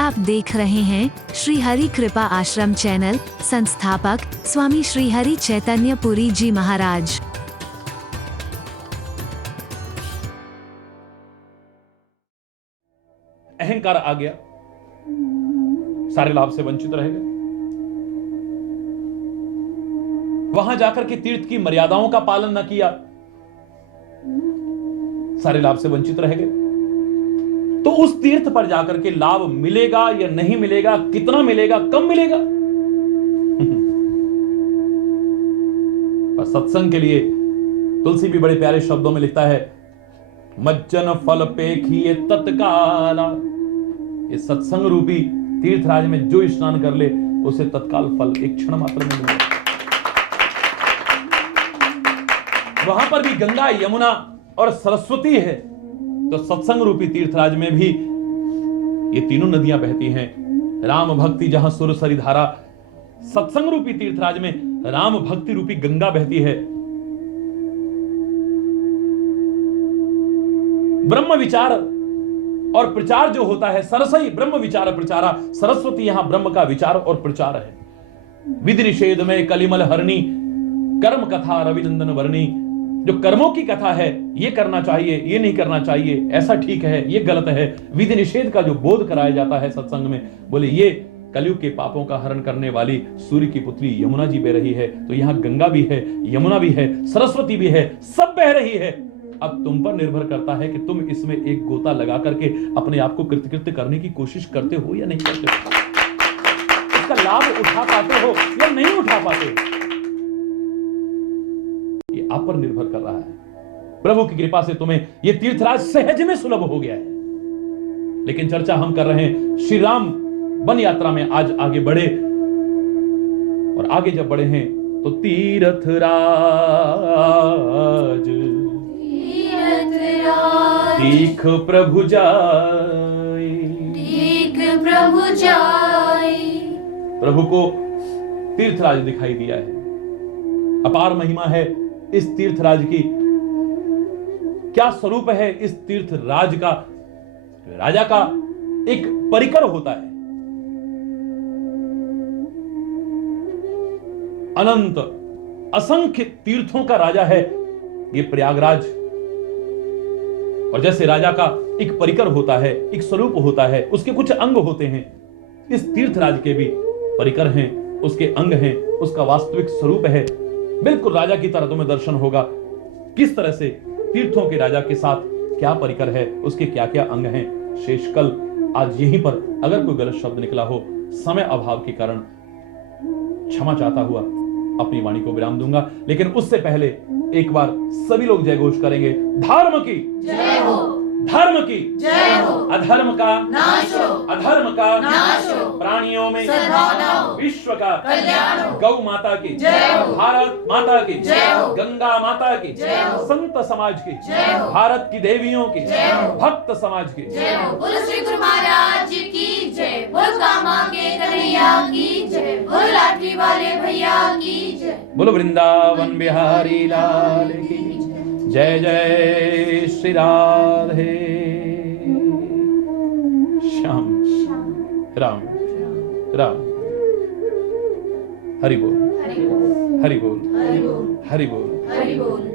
आप देख रहे हैं श्री हरि कृपा आश्रम चैनल। संस्थापक स्वामी श्री हरि चैतन्य पुरी जी महाराज। अहंकार आ गया, सारे लाभ से वंचित रह गए। वहां जाकर के तीर्थ की मर्यादाओं का पालन न किया, सारे लाभ से वंचित रह गए। तो उस तीर्थ पर जाकर के लाभ मिलेगा या नहीं मिलेगा, कितना मिलेगा, कब मिलेगा? पर सत्संग के लिए तुलसी भी बड़े प्यारे शब्दों में लिखता है, मज्जन फल पेखिए तत्काला। इस सत्संग रूपी तीर्थराज में जो स्नान कर ले उसे तत्काल फल एक क्षण मात्र में मिलेगा। वहां पर भी गंगा, यमुना और सरस्वती है, तो सत्संग रूपी तीर्थराज में भी ये तीनों नदियां बहती हैं। राम भक्ति जहां सुर सरी धारा, सत्संग रूपी तीर्थराज में राम भक्ति रूपी गंगा बहती है। ब्रह्म विचार और प्रचार जो होता है, सरसई ब्रह्म विचार प्रचारा, सरस्वती यहां ब्रह्म का विचार और प्रचार है। विधि निषेध में कलिमल हरणी, कर्म कथा रविनंदन वर्णी। जो कर्मों की कथा है, ये करना चाहिए, ये नहीं करना चाहिए, ऐसा ठीक है, ये गलत है, विधि निषेध का जो बोध कराया जाता है सत्संग में, बोले ये कलयुग के पापों का हरण करने वाली सूर्य की पुत्री यमुना जी बह रही है, तो यहां गंगा भी है, यमुना भी है, सरस्वती भी है, सब बह रही है। अब तुम पर निर्भर करता है कि तुम इसमें एक गोता लगा करके अपने आप को कृतकृत्य करने की कोशिश करते हो या नहीं करते हो, इसका लाभ उठा पाते हो या नहीं उठा पाते हो, ये आप पर निर्भर कर रहा है। प्रभु की कृपा से तुम्हें यह तीर्थराज सहज में सुलभ हो गया है। लेकिन चर्चा हम कर रहे हैं श्री राम वन यात्रा में आज आगे बढ़े, और आगे जब बढ़े हैं तो तीर्थराज तीख प्रभु जाय, तीख प्रभु जाय। प्रभु को तीर्थराज दिखाई दिया है। अपार महिमा है इस तीर्थराज की। क्या स्वरूप है इस तीर्थराज का? राजा का एक परिकर होता है, अनंत असंख्य तीर्थों का राजा है ये प्रयागराज। और जैसे राजा का एक परिकर होता है, एक स्वरूप होता है, उसके कुछ अंग होते हैं, इस तीर्थराज के भी परिकर हैं, उसके अंग हैं, उसका वास्तविक स्वरूप है। बिल्कुल राजा की तरह तुम्हें दर्शन होगा, किस तरह से तीर्थों के राजा के साथ क्या परिकर है, उसके क्या क्या अंग हैं। शेषकल आज यहीं पर अगर कोई गलत शब्द निकला हो, समय अभाव के कारण क्षमा चाहता हुआ अपनी वाणी को विराम दूंगा। लेकिन उससे पहले एक बार सभी लोग जय घोष करेंगे, धर्म की जय हो, धर्म की जय हो, अधर्म का नाश हो, अधर्म का नाश हो, प्राणियों में सद्भावना हो, विश्व का कल्याण हो, गौ माता की जय हो, भारत माता की जय हो, गंगा माता की जय हो, संत समाज की जय हो, भारत की देवियों की जय हो, भक्त समाज की जय हो। बोलो श्री गुरु महाराज की जय, बोलो कामा के कन्हैया की जय, बोलो लाठी वाले भैया की जय, बोलो वृंदावन बिहारी लाल की जय। जय श्री राधे श्याम राम राम। हरि बोल, हरि बोल, हरि बोल, हरि बोल, हरि बोल, हरि बोल।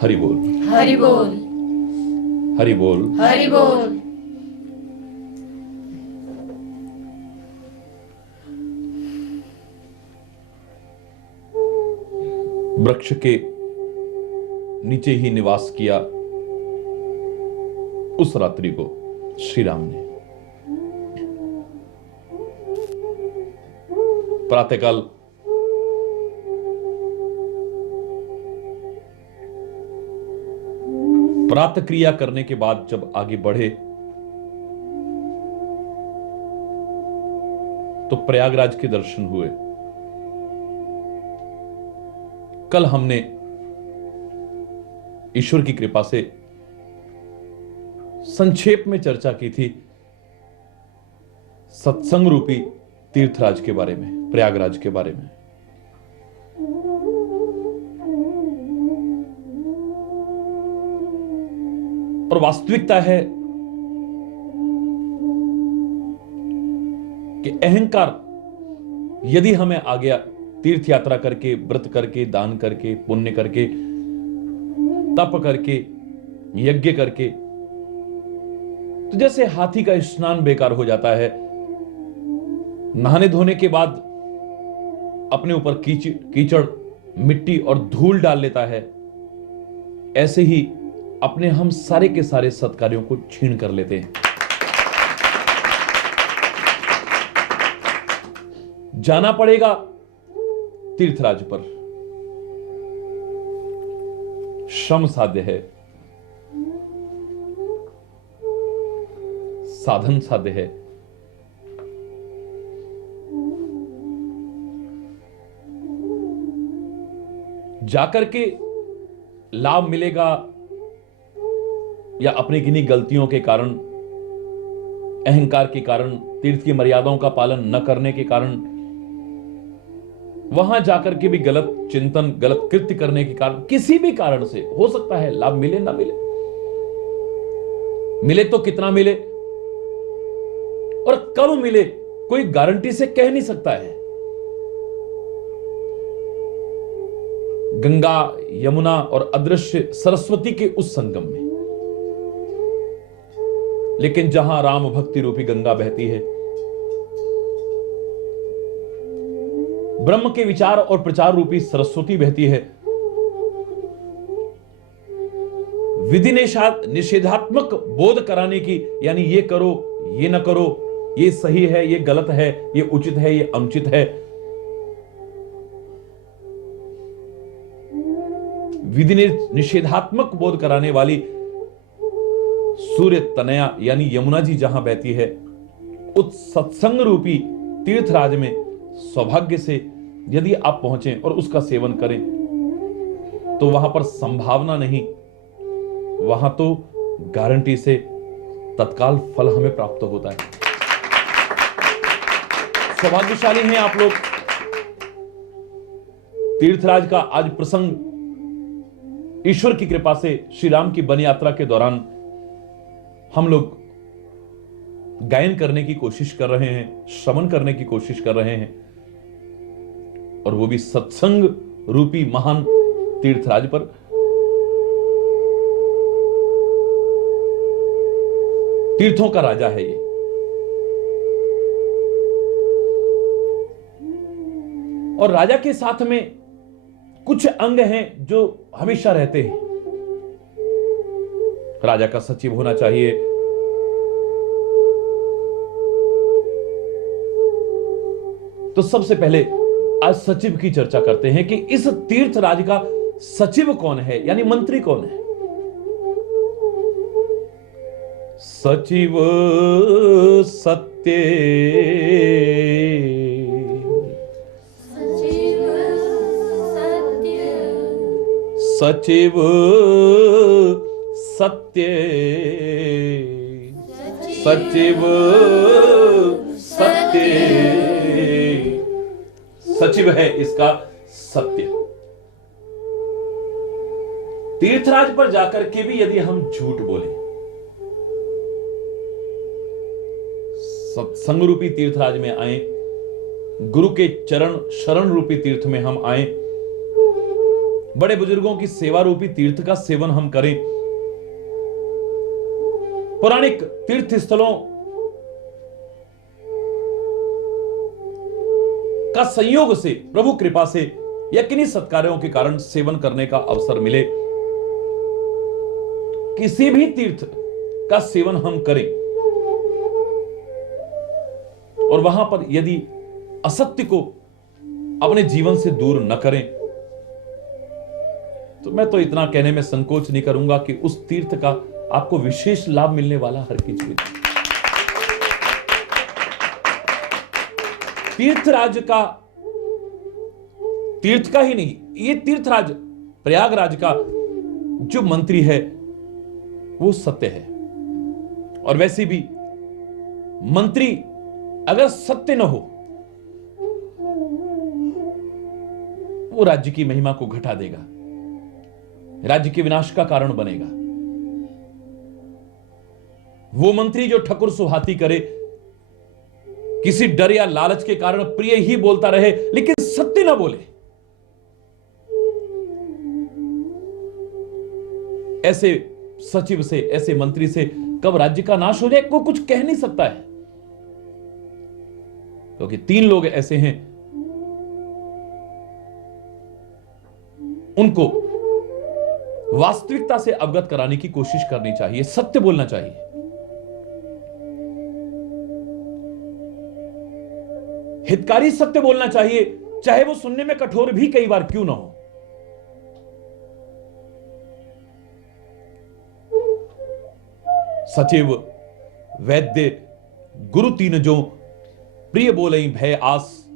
हरि बोल, हरि बोल, हरि बोल, हरि बोल। वृक्ष के नीचे ही निवास किया उस रात्रि को श्री राम ने प्रातःकाल प्रातः क्रिया करने के बाद जब आगे बढ़े तो प्रयागराज के दर्शन हुए। कल हमने ईश्वर की कृपा से संक्षेप में चर्चा की थी सत्संग रूपी तीर्थराज के बारे में, प्रयागराज के बारे में। और वास्तविकता है कि अहंकार यदि हमें आ गया तीर्थ यात्रा करके, व्रत करके, दान करके, पुण्य करके, तप करके, यज्ञ करके, तो जैसे हाथी का स्नान बेकार हो जाता है, नहाने धोने के बाद अपने ऊपर कीचड़, मिट्टी और धूल डाल लेता है, ऐसे ही अपने हम सारे के सारे सत्कार्यों को छीन कर लेते हैं। जाना पड़ेगा तीर्थराज पर, श्रम साध्य है, साधन साध्य है। जाकर के लाभ मिलेगा या अपनी किन्हीं गलतियों के कारण, अहंकार के कारण, तीर्थ की मर्यादाओं का पालन न करने के कारण, वहां जाकर के भी गलत चिंतन, गलत कृत्य करने के कारण, किसी भी कारण से हो सकता है लाभ मिले ना मिले, मिले तो कितना मिले और कब मिले कोई गारंटी से कह नहीं सकता है। गंगा, यमुना और अदृश्य सरस्वती के उस संगम में, लेकिन जहां राम भक्ति रूपी गंगा बहती है, ब्रह्म के विचार और प्रचार रूपी सरस्वती बहती है, विधि निषेधात्मक बोध कराने की, यानी ये करो, ये न करो, ये सही है, ये गलत है, ये उचित है, ये अनुचित है, विधि निषेधात्मक बोध कराने वाली सूर्य तनया यानी यमुना जी जहां बहती है, उस सत्संग रूपी तीर्थराज में सौभाग्य से यदि आप पहुंचे और उसका सेवन करें तो वहां पर संभावना नहीं, वहां तो गारंटी से तत्काल फल हमें प्राप्त होता है। सौभाग्यशाली हैं आप लोग। तीर्थराज का आज प्रसंग ईश्वर की कृपा से श्री राम की वन यात्रा के दौरान हम लोग गायन करने की कोशिश कर रहे हैं, श्रवण करने की कोशिश कर रहे हैं, और वो भी सत्संग रूपी महान तीर्थराज पर। तीर्थों का राजा है ये। और राजा के साथ में कुछ अंग हैं जो हमेशा रहते हैं। राजा का सचिव होना चाहिए, तो सबसे पहले आज सचिव की चर्चा करते हैं कि इस तीर्थराज का सचिव कौन है, यानी मंत्री कौन है। सचिव सत्य, सचिव सत्य, सचिव सत्य, सचिव है इसका सत्य। तीर्थराज पर जाकर के भी यदि हम झूठ बोले, सत्संग रूपी तीर्थराज में आए, गुरु के चरण शरण रूपी तीर्थ में हम आए, बड़े बुजुर्गों की सेवा रूपी तीर्थ का सेवन हम करें, पौराणिक तीर्थ स्थलों का संयोग से, प्रभु कृपा से या किन्हीं सत्कार्यों के कारण सेवन करने का अवसर मिले, किसी भी तीर्थ का सेवन हम करें और वहां पर यदि असत्य को अपने जीवन से दूर न करें, तो मैं तो इतना कहने में संकोच नहीं करूंगा कि उस तीर्थ का आपको विशेष लाभ मिलने वाला हर किसी को। तीर्थराज का, तीर्थ का ही नहीं, ये तीर्थराज प्रयागराज का जो मंत्री है वो सत्य है। और वैसे भी मंत्री अगर सत्य न हो, वो राज्य की महिमा को घटा देगा, राज्य के विनाश का कारण बनेगा। वो मंत्री जो ठकुर सुहाती करे, किसी डर या लालच के कारण प्रिय ही बोलता रहे लेकिन सत्य ना बोले, ऐसे सचिव से, ऐसे मंत्री से कब राज्य का नाश हो जाए कोई कुछ कह नहीं सकता है। क्योंकि 3 लोग ऐसे हैं, उनको वास्तविकता से अवगत कराने की कोशिश करनी चाहिए, सत्य बोलना चाहिए। हितकारी सत्य बोलना चाहिए, चाहे वो सुनने में कठोर भी कई बार क्यों ना हो। सचिव, वैद्य, गुरु 3 जो प्रिय बोलई भय आस,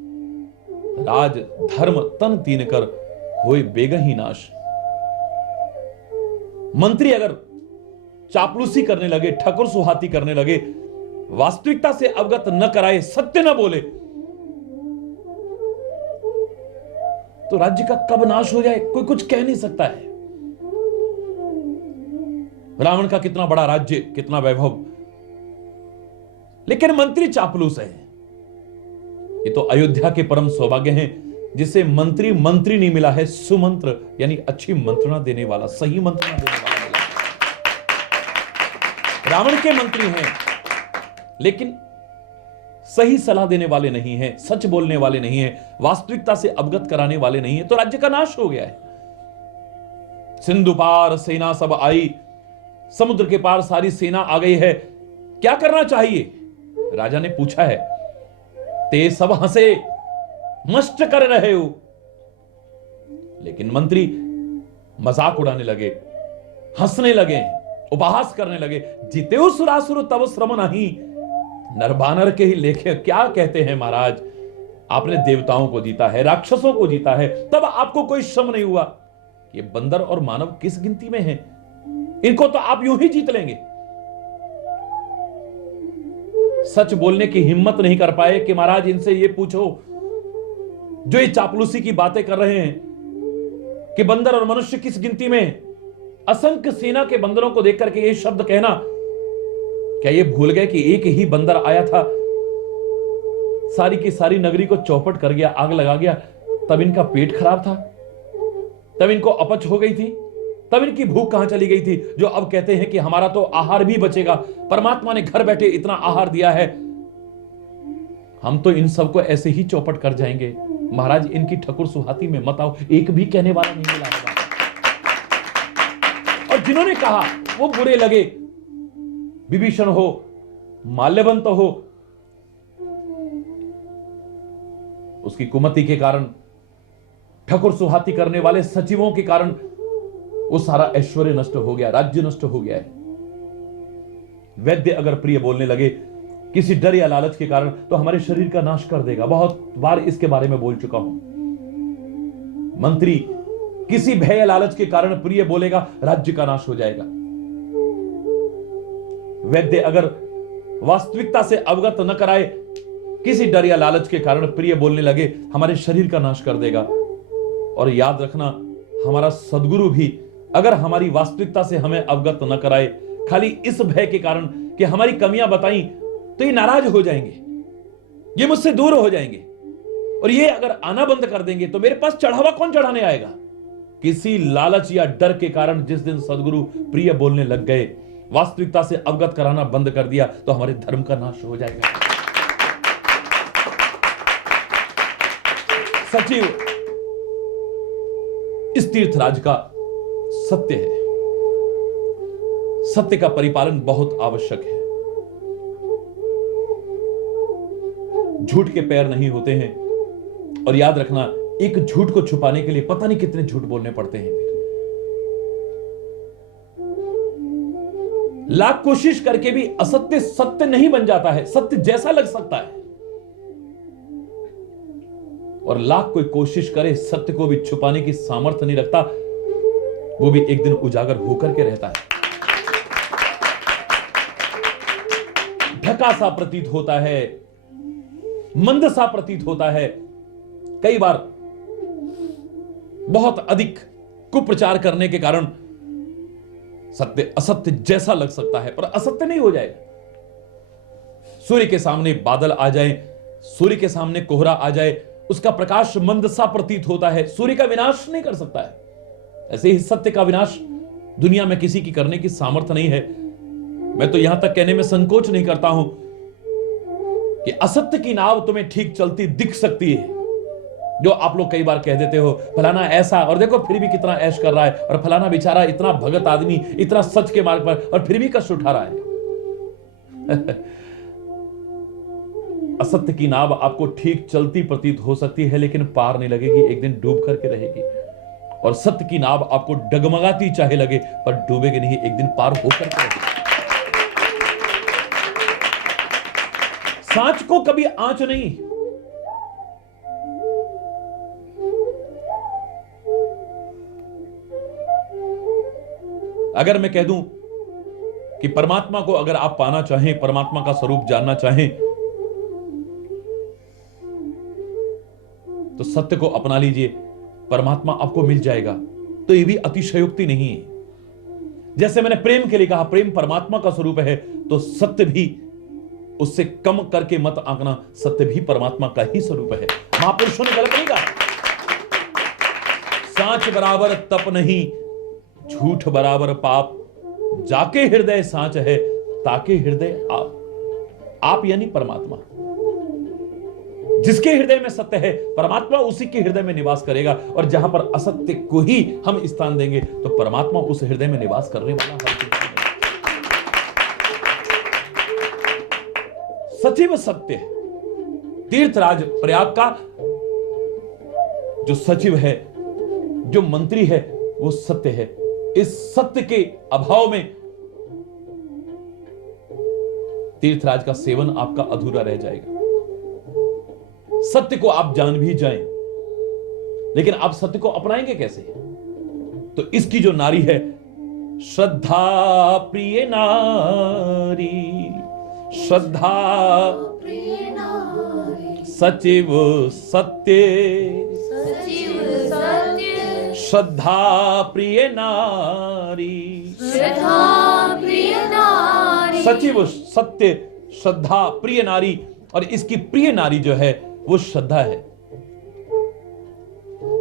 राज धर्म तन 3 कर होए बेगही नाश। मंत्री अगर चापलूसी करने लगे, ठकुर सुहाती करने लगे, वास्तविकता से अवगत न कराए, सत्य न बोले, तो राज्य का कब नाश हो जाए कोई कुछ कह नहीं सकता है। रावण का कितना बड़ा राज्य, कितना वैभव, लेकिन मंत्री चापलूस है। ये तो अयोध्या के परम सौभाग्य हैं जिसे मंत्री नहीं मिला है, सुमंत्र यानी अच्छी मंत्रणा देने वाला, सही मंत्रणा देने वाला मिला। रावण के मंत्री हैं लेकिन सही सलाह देने वाले नहीं हैं, सच बोलने वाले नहीं हैं, वास्तविकता से अवगत कराने वाले नहीं हैं, तो राज्य का नाश हो गया है। सिंधु पार सेना सब आई, समुद्र के पार सारी सेना आ गई है, क्या करना चाहिए? राजा ने पूछा है। ते सब हंसे, मस्त कर रहे हो, लेकिन मंत्री मजाक उड़ाने लगे, हंसने लगे, उपहास करने लगे। जिते सुरासुर तब श्रम नहीं, नरबानर के ही लेखे। क्या कहते हैं महाराज, आपने देवताओं को जीता है, राक्षसों को जीता है, तब आपको कोई श्रम नहीं हुआ। ये बंदर और मानव किस गिनती में हैं? इनको तो आप यूं ही जीत लेंगे। सच बोलने की हिम्मत नहीं कर पाए कि महाराज इनसे ये पूछो जो ये चापलूसी की बातें कर रहे हैं कि बंदर और मनुष्य किस गिनती में। असंख्य सेना के बंदरों को देख करके ये शब्द कहना, क्या ये भूल गए कि एक ही बंदर आया था, सारी की सारी नगरी को चौपट कर गया, आग लगा गया, तब इनका पेट खराब था, तब इनको अपच हो गई थी, तब इनकी भूख कहां चली गई थी, जो अब कहते हैं कि हमारा तो आहार भी बचेगा, परमात्मा ने घर बैठे इतना आहार दिया है, हम तो इन सबको ऐसे ही चौपट कर जाएंगे। महाराज इनकी ठकुर सुहाती में मत आओ, एक भी कहने वाला नहीं मिला होगा। और जिन्होंने कहा वो बुरे लगे, विभीषण हो, माल्यवंत हो, उसकी कुमति के कारण, ठकुर सुहाती करने वाले सचिवों के कारण वो सारा ऐश्वर्य नष्ट हो गया, राज्य नष्ट हो गया है। वैद्य अगर प्रिय बोलने लगे किसी डर या लालच के कारण, तो हमारे शरीर का नाश कर देगा। बहुत बार इसके बारे में बोल चुका हूं। मंत्री किसी भय या लालच के कारण प्रिय बोलेगा, राज्य का नाश हो जाएगा। वैद्य अगर वास्तविकता से अवगत न कराए, किसी डर या लालच के कारण प्रिय बोलने लगे, हमारे शरीर का नाश कर देगा। और याद रखना, हमारा सद्गुरु भी अगर हमारी वास्तविकता से हमें अवगत न कराए, खाली इस भय के कारण कि हमारी कमियां बताई, तो ये नाराज हो जाएंगे, ये मुझसे दूर हो जाएंगे। और ये अगर आना बंद कर देंगे तो मेरे पास चढ़ावा कौन चढ़ाने आएगा? किसी लालच या डर के कारण जिस दिन सद्गुरु प्रिय बोलने लग गए, वास्तविकता से अवगत कराना बंद कर दिया, तो हमारे धर्म का नाश हो जाएगा। सचिव इस तीर्थराज का सत्य है। सत्य का परिपालन बहुत आवश्यक है। झूठ के पैर नहीं होते हैं, और याद रखना, एक झूठ को छुपाने के लिए पता नहीं कितने झूठ बोलने पड़ते हैं। लाख कोशिश करके भी असत्य सत्य नहीं बन जाता है, सत्य जैसा लग सकता है। और लाख कोई कोशिश करे, सत्य को भी छुपाने की सामर्थ्य नहीं रखता, वो भी एक दिन उजागर होकर के रहता है। ढका सा प्रतीत होता है, मंद सा प्रतीत होता है। कई बार बहुत अधिक कुप्रचार करने के कारण सत्य असत्य जैसा लग सकता है, पर असत्य नहीं हो जाएगा। सूर्य के सामने बादल आ जाए, सूर्य के सामने कोहरा आ जाए, उसका प्रकाश मंद सा प्रतीत होता है, सूर्य का विनाश नहीं कर सकता है। ऐसे ही सत्य का विनाश दुनिया में किसी की करने की सामर्थ्य नहीं है। मैं तो यहां तक कहने में संकोच नहीं करता हूं कि असत्य की नाव तुम्हें ठीक चलती दिख सकती है। जो आप लोग कई बार कह देते हो, फलाना ऐसा, और देखो फिर भी कितना ऐश कर रहा है, और फलाना बेचारा इतना भगत आदमी, इतना सच के मार्ग पर, और फिर भी कष्ट उठा रहा है। असत्य की नाव आपको ठीक चलती प्रतीत हो सकती है, लेकिन पार नहीं लगेगी, एक दिन डूब करके रहेगी। और सत्य की नाव आपको डगमगाती चाहे लगे, पर डूबेगी नहीं, एक दिन पार होकर के रहेगी। सांच को कभी आंच नहीं। अगर मैं कह दूं कि परमात्मा को अगर आप पाना चाहें, परमात्मा का स्वरूप जानना चाहें, तो सत्य को अपना लीजिए, परमात्मा आपको मिल जाएगा। तो ये भी अतिशयोक्ति नहीं है। जैसे मैंने प्रेम के लिए कहा, प्रेम परमात्मा का स्वरूप है, तो सत्य भी उससे कम करके मत आंकना, सत्य भी परमात्मा का ही स्वरूप है। महापुरुषों ने गलत नहीं कहा। सांच बराबर तप नहीं, झूठ बराबर पाप, जाके हृदय सांच है, ताके हृदय आप यानी परमात्मा। जिसके हृदय में सत्य है, परमात्मा उसी के हृदय में निवास करेगा। और जहां पर असत्य को ही हम स्थान देंगे, तो परमात्मा उस हृदय में निवास करने वाला है। सचिव सत्य है। तीर्थराज प्रयाग का जो सचिव है, जो मंत्री है, वो सत्य है। इस सत्य के अभाव में तीर्थराज का सेवन आपका अधूरा रह जाएगा। सत्य को आप जान भी जाएं, लेकिन आप सत्य को अपनाएंगे कैसे? तो इसकी जो नारी है, श्रद्धा प्रिय नारी, श्रद्धा प्रिय नारी, सचिव सत्य, सचिव सत्य, श्रद्धा प्रिय नारी, श्रद्धा प्रिय नारी, सचिव सत्य, श्रद्धा प्रिय नारी। और इसकी प्रिय नारी जो है वो श्रद्धा है।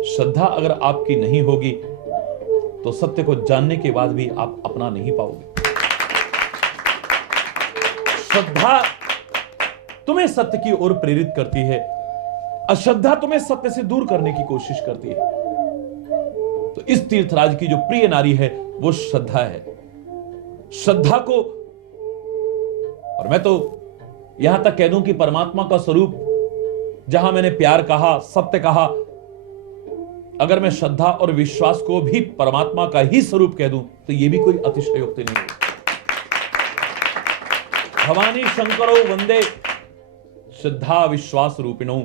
श्रद्धा अगर आपकी नहीं होगी, तो सत्य को जानने के बाद भी आप अपना नहीं पाओगे। श्रद्धा तुम्हें सत्य की ओर प्रेरित करती है, अश्रद्धा तुम्हें सत्य से दूर करने की कोशिश करती है। तो इस तीर्थराज की जो प्रिय नारी है, वो श्रद्धा है। श्रद्धा को, और मैं तो यहां तक कह दूं कि परमात्मा का स्वरूप, जहां मैंने प्यार कहा, सत्य कहा, अगर मैं श्रद्धा और विश्वास को भी परमात्मा का ही स्वरूप कह दूं, तो यह भी कोई अतिशयोक्ति नहीं है। भवानी शंकरो वंदे श्रद्धा विश्वास रूपिणो।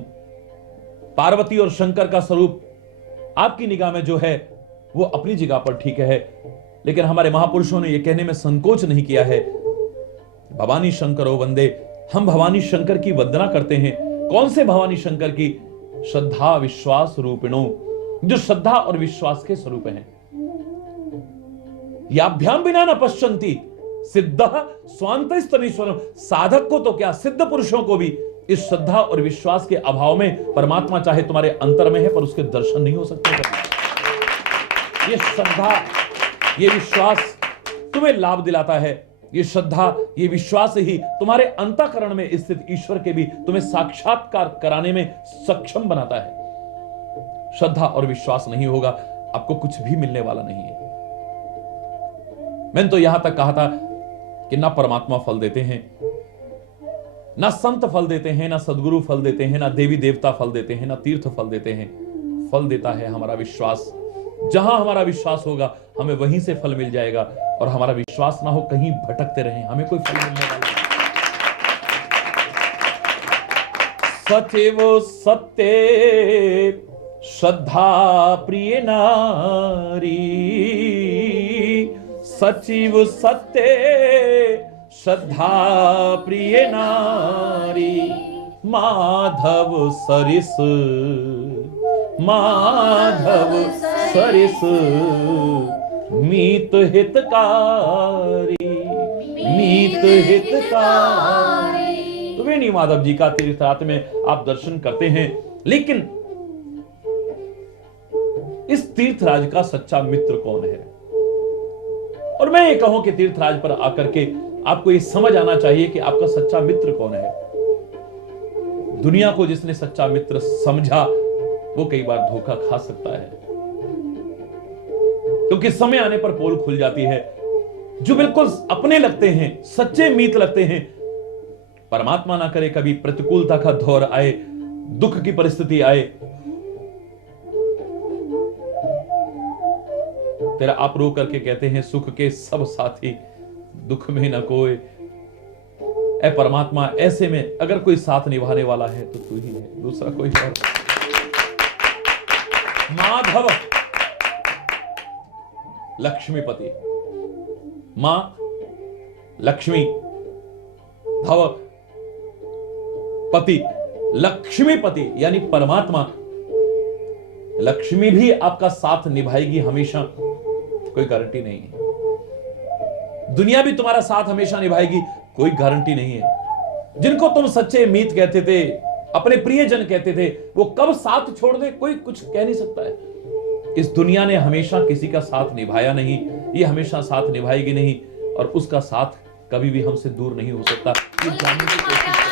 पार्वती और शंकर का स्वरूप आपकी निगाह में जो है, वो अपनी जगह पर ठीक है, लेकिन हमारे महापुरुषों ने यह कहने में संकोच नहीं किया है, भवानी शंकरो वंदे। हम भवानी शंकर की वंदना करते हैं। कौन से भवानी शंकर की? श्रद्धा विश्वास रूपिणो, जो श्रद्धा और विश्वास के स्वरूप हैं। याभ्याम बिना न पश्यन्ति सिद्धः स्वान्तस्तमीश्वरम। साधक को तो क्या, सिद्ध पुरुषों को भी इस श्रद्धा और विश्वास के अभाव में परमात्मा चाहे तुम्हारे अंतर में है, पर उसके दर्शन नहीं हो सकते। ये श्रद्धा, ये विश्वास तुम्हें लाभ दिलाता है। ये श्रद्धा, ये विश्वास ही तुम्हारे अंतःकरण में स्थित ईश्वर के भी तुम्हें साक्षात्कार कराने में सक्षम बनाता है। श्रद्धा और विश्वास नहीं होगा, आपको कुछ भी मिलने वाला नहीं है। मैंने तो यहां तक कहा था कि ना परमात्मा फल देते हैं, ना संत फल देते हैं, ना सदगुरु फल देते हैं, ना देवी देवता फल देते हैं, ना तीर्थ फल देते हैं। फल देता है हमारा विश्वास। जहां हमारा विश्वास होगा हमें वहीं से फल मिल जाएगा, और हमारा विश्वास ना हो कहीं भटकते रहें, हमें कोई फल मिलने वाला नहीं। सचिव सत्य श्रद्धा प्रिय नारी, सचिव सत्य श्रद्धा प्रिय नारी, माधव सरिस माधव सरिस मीत हितकारी, मीत हितकारी। तो वेणी माधव जी का तीर्थराज में आप दर्शन करते हैं, लेकिन इस तीर्थराज का सच्चा मित्र कौन है? और मैं ये कहूं कि तीर्थराज पर आकर के आपको ये समझ आना चाहिए कि आपका सच्चा मित्र कौन है। दुनिया को जिसने सच्चा मित्र समझा वो कई बार धोखा खा सकता है, क्योंकि समय आने पर पोल खुल जाती है। जो बिल्कुल अपने लगते हैं, सच्चे मीत लगते हैं, परमात्मा ना करे कभी प्रतिकूलता का दौर आए, दुख की परिस्थिति आए, फिर आप रो करके कहते हैं सुख के सब साथी दुख में न कोई। ऐ परमात्मा, ऐसे में अगर कोई साथ निभाने वाला है तो तू ही है, दूसरा कोई और। माधव लक्ष्मीपति, मां लक्ष्मी, धव पति, लक्ष्मीपति यानी परमात्मा। लक्ष्मी भी आपका साथ निभाएगी हमेशा, कोई गारंटी नहीं है। दुनिया भी तुम्हारा साथ हमेशा निभाएगी, कोई गारंटी नहीं है। जिनको तुम सच्चे मीत कहते थे, अपने प्रियजन कहते थे, वो कब साथ छोड़ दे कोई कुछ कह नहीं सकता है। इस दुनिया ने हमेशा किसी का साथ निभाया नहीं, ये हमेशा साथ निभाएगी नहीं, और उसका साथ कभी भी हमसे दूर नहीं हो सकता। ये जानने की कोशिश करें।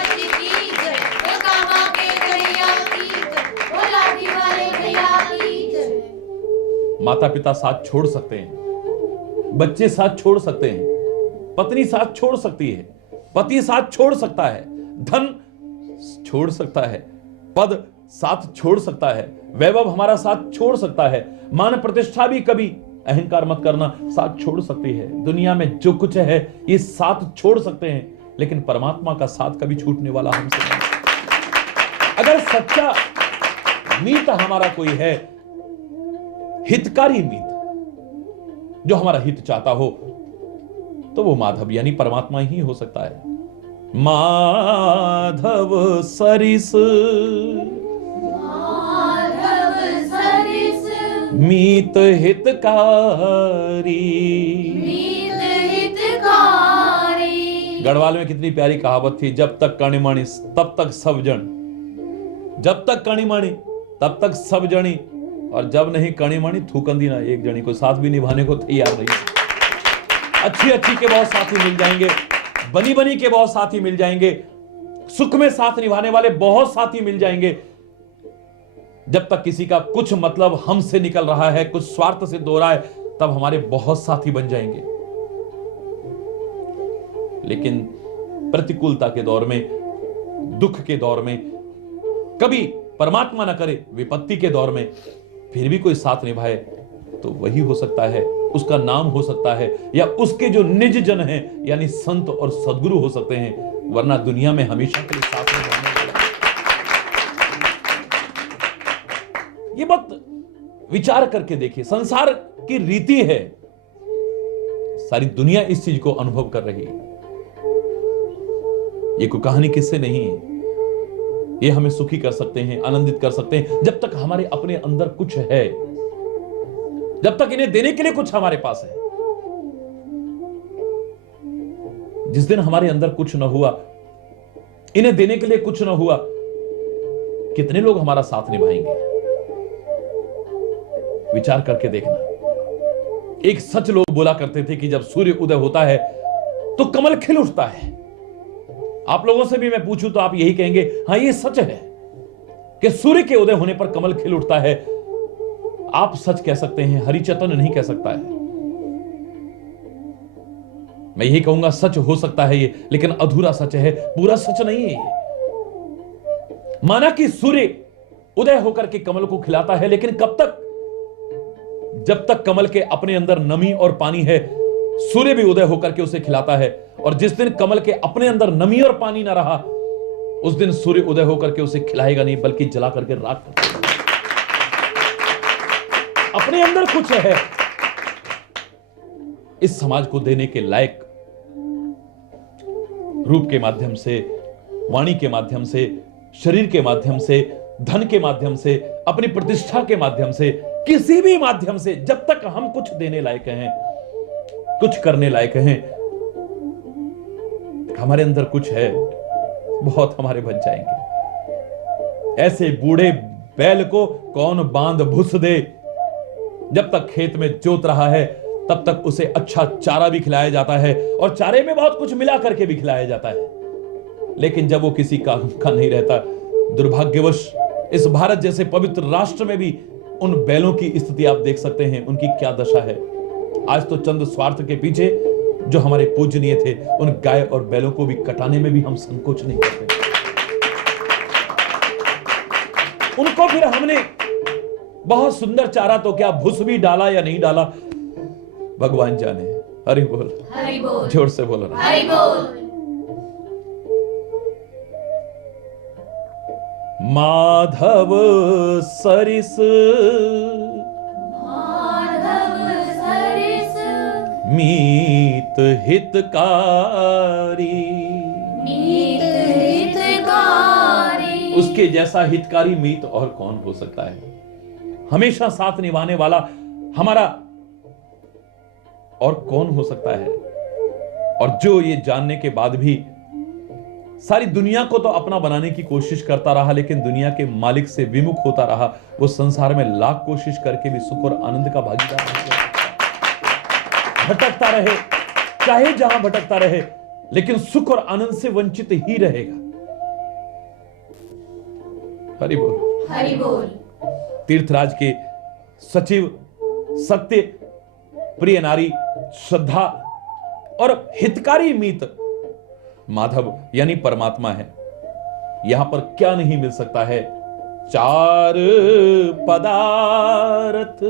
माता पिता साथ छोड़ सकते हैं, बच्चे साथ छोड़ सकते हैं, पत्नी साथ छोड़ सकती है, पति साथ छोड़ सकता है, धन छोड़ सकता है, पद साथ छोड़ सकता है, वैभव हमारा साथ छोड़ सकता है, मान प्रतिष्ठा भी कभी, अहंकार मत करना, साथ छोड़ सकती है। दुनिया में जो कुछ है ये साथ छोड़ सकते हैं, लेकिन परमात्मा का साथ कभी छूटने वाला हमसे नहीं। अगर सच्चा मीत हमारा कोई है, हितकारी मीत, जो हमारा हित चाहता हो, तो वो माधव यानी परमात्मा ही हो सकता है। माधव सरिस मीत हितकारी। गढ़वाल में कितनी प्यारी कहावत थी, जब तक कणिमणि तब तक सब जन, जब तक कणिमणि तब तक सब जनी, और जब नहीं कणिमणि थूकंदी ना एक जनी। को साथ भी निभाने को तैयार नहीं। अच्छी अच्छी के बहुत साथी मिल जाएंगे, बनी बनी के बहुत साथी मिल जाएंगे, सुख में साथ निभाने वाले बहुत साथी मिल जाएंगे। जब तक किसी का कुछ मतलब हमसे निकल रहा है, कुछ स्वार्थ सिद्ध हो रहा है, तब हमारे बहुत साथी बन जाएंगे। लेकिन प्रतिकूलता के दौर में, दुख के दौर में, कभी परमात्मा ना करे विपत्ति के दौर में फिर भी कोई साथ निभाए, तो वही हो सकता है, उसका नाम हो सकता है, या उसके जो निज जन हैं यानी संत और सदगुरु हो सकते हैं, वरना दुनिया में हमेशा के लिए साथ में रहने वाला। ये बात विचार करके देखिए, संसार की रीति है, सारी दुनिया इस चीज को अनुभव कर रही है। ये कोई कहानी किससे नहीं है। ये हमें सुखी कर सकते हैं, आनंदित कर सकते हैं, जब तक हमारे अपने अंदर कुछ है, जब तक इन्हें देने के लिए कुछ हमारे पास है। जिस दिन हमारे अंदर कुछ न हुआ, इन्हें देने के लिए कुछ न हुआ, कितने लोग हमारा साथ निभाएंगे? विचार करके देखना। एक सच लोग बोला करते थे कि जब सूर्य उदय होता है तो कमल खिल उठता है। आप लोगों से भी मैं पूछूं तो आप यही कहेंगे, हां ये सच है कि सूर्य के उदय होने पर कमल खिल उठता है। आप सच कह सकते हैं, हरिचंदन नहीं कह सकता है। मैं यही कहूंगा, सच हो सकता है ये, लेकिन अधूरा सच है, पूरा सच नहीं है ये। माना कि सूर्य उदय होकर के कमल को खिलाता है, लेकिन कब तक? जब तक कमल के अपने अंदर नमी और पानी है, सूर्य भी उदय होकर के उसे खिलाता है। और जिस दिन कमल के अपने अंदर नमी और पानी ना रहा, उस दिन सूर्य उदय होकर के उसे खिलाएगा नहीं, बल्कि जला करके राख कर देगा। अपने अंदर कुछ है इस समाज को देने के लायक, रूप के माध्यम से, वाणी के माध्यम से, शरीर के माध्यम से, धन के माध्यम से, अपनी प्रतिष्ठा के माध्यम से, किसी भी माध्यम से, जब तक हम कुछ देने लायक हैं, कुछ करने लायक हैं, हमारे अंदर कुछ है, बहुत हमारे बच जाएंगे। ऐसे बूढ़े बैल को कौन बांध भुस दे? जब तक खेत में जोत रहा है तब तक उसे अच्छा चारा भी खिलाया जाता है, और चारे में बहुत कुछ मिला करके भी खिलाया जाता है। लेकिन जब वो किसी काम का नहीं रहता, दुर्भाग्यवश इस भारत जैसे पवित्र राष्ट्र में भी उन बैलों की स्थिति आप देख सकते हैं, उनकी क्या दशा है। आज तो चंद स्वार्थ के पीछे जो हमारे पूजनीय थे, उन गाय और बैलों को भी कटाने में भी हम संकोच नहीं करते। उनको फिर हमने बहुत सुंदर चारा तो क्या भूस भी डाला या नहीं डाला, भगवान जाने। हरि बोल, हरि बोल, जोर से बोलो ना। हरि बोल। माधव सरिस माधव सरिस मीत हितकारी, मीत हितकारी। उसके जैसा हितकारी मीत और कौन हो सकता है? हमेशा साथ निभाने वाला हमारा और कौन हो सकता है? और जो ये जानने के बाद भी सारी दुनिया को तो अपना बनाने की कोशिश करता रहा, लेकिन दुनिया के मालिक से विमुख होता रहा, वो संसार में लाख कोशिश करके भी सुख और आनंद का भागीदार नहीं हो सकता। भटकता रहे, चाहे जहां भटकता रहे, लेकिन सुख और आनंद से वंचित ही रहेगा। हरि बोल, हरि बोल। तीर्थराज के सचिव सत्य, प्रिय नारी, श्रद्धा और हितकारी मीत माधव यानी परमात्मा है। यहां पर क्या नहीं मिल सकता है? चार पदार्थ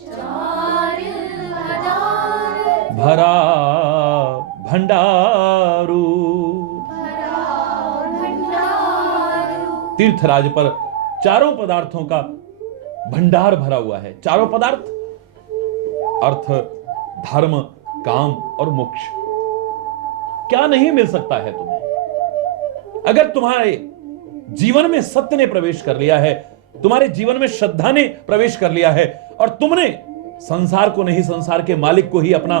चार पदार्थ भरा भंडारू। भंडारू। तीर्थराज पर चारों पदार्थों का भंडार भरा हुआ है। चारों पदार्थ, अर्थ, धर्म, काम और मोक्ष। क्या नहीं मिल सकता है तुम्हें? अगर तुम्हारे जीवन में सत्य ने प्रवेश कर लिया है, तुम्हारे जीवन में श्रद्धा ने प्रवेश कर लिया है, और तुमने संसार को नहीं, संसार के मालिक को ही अपना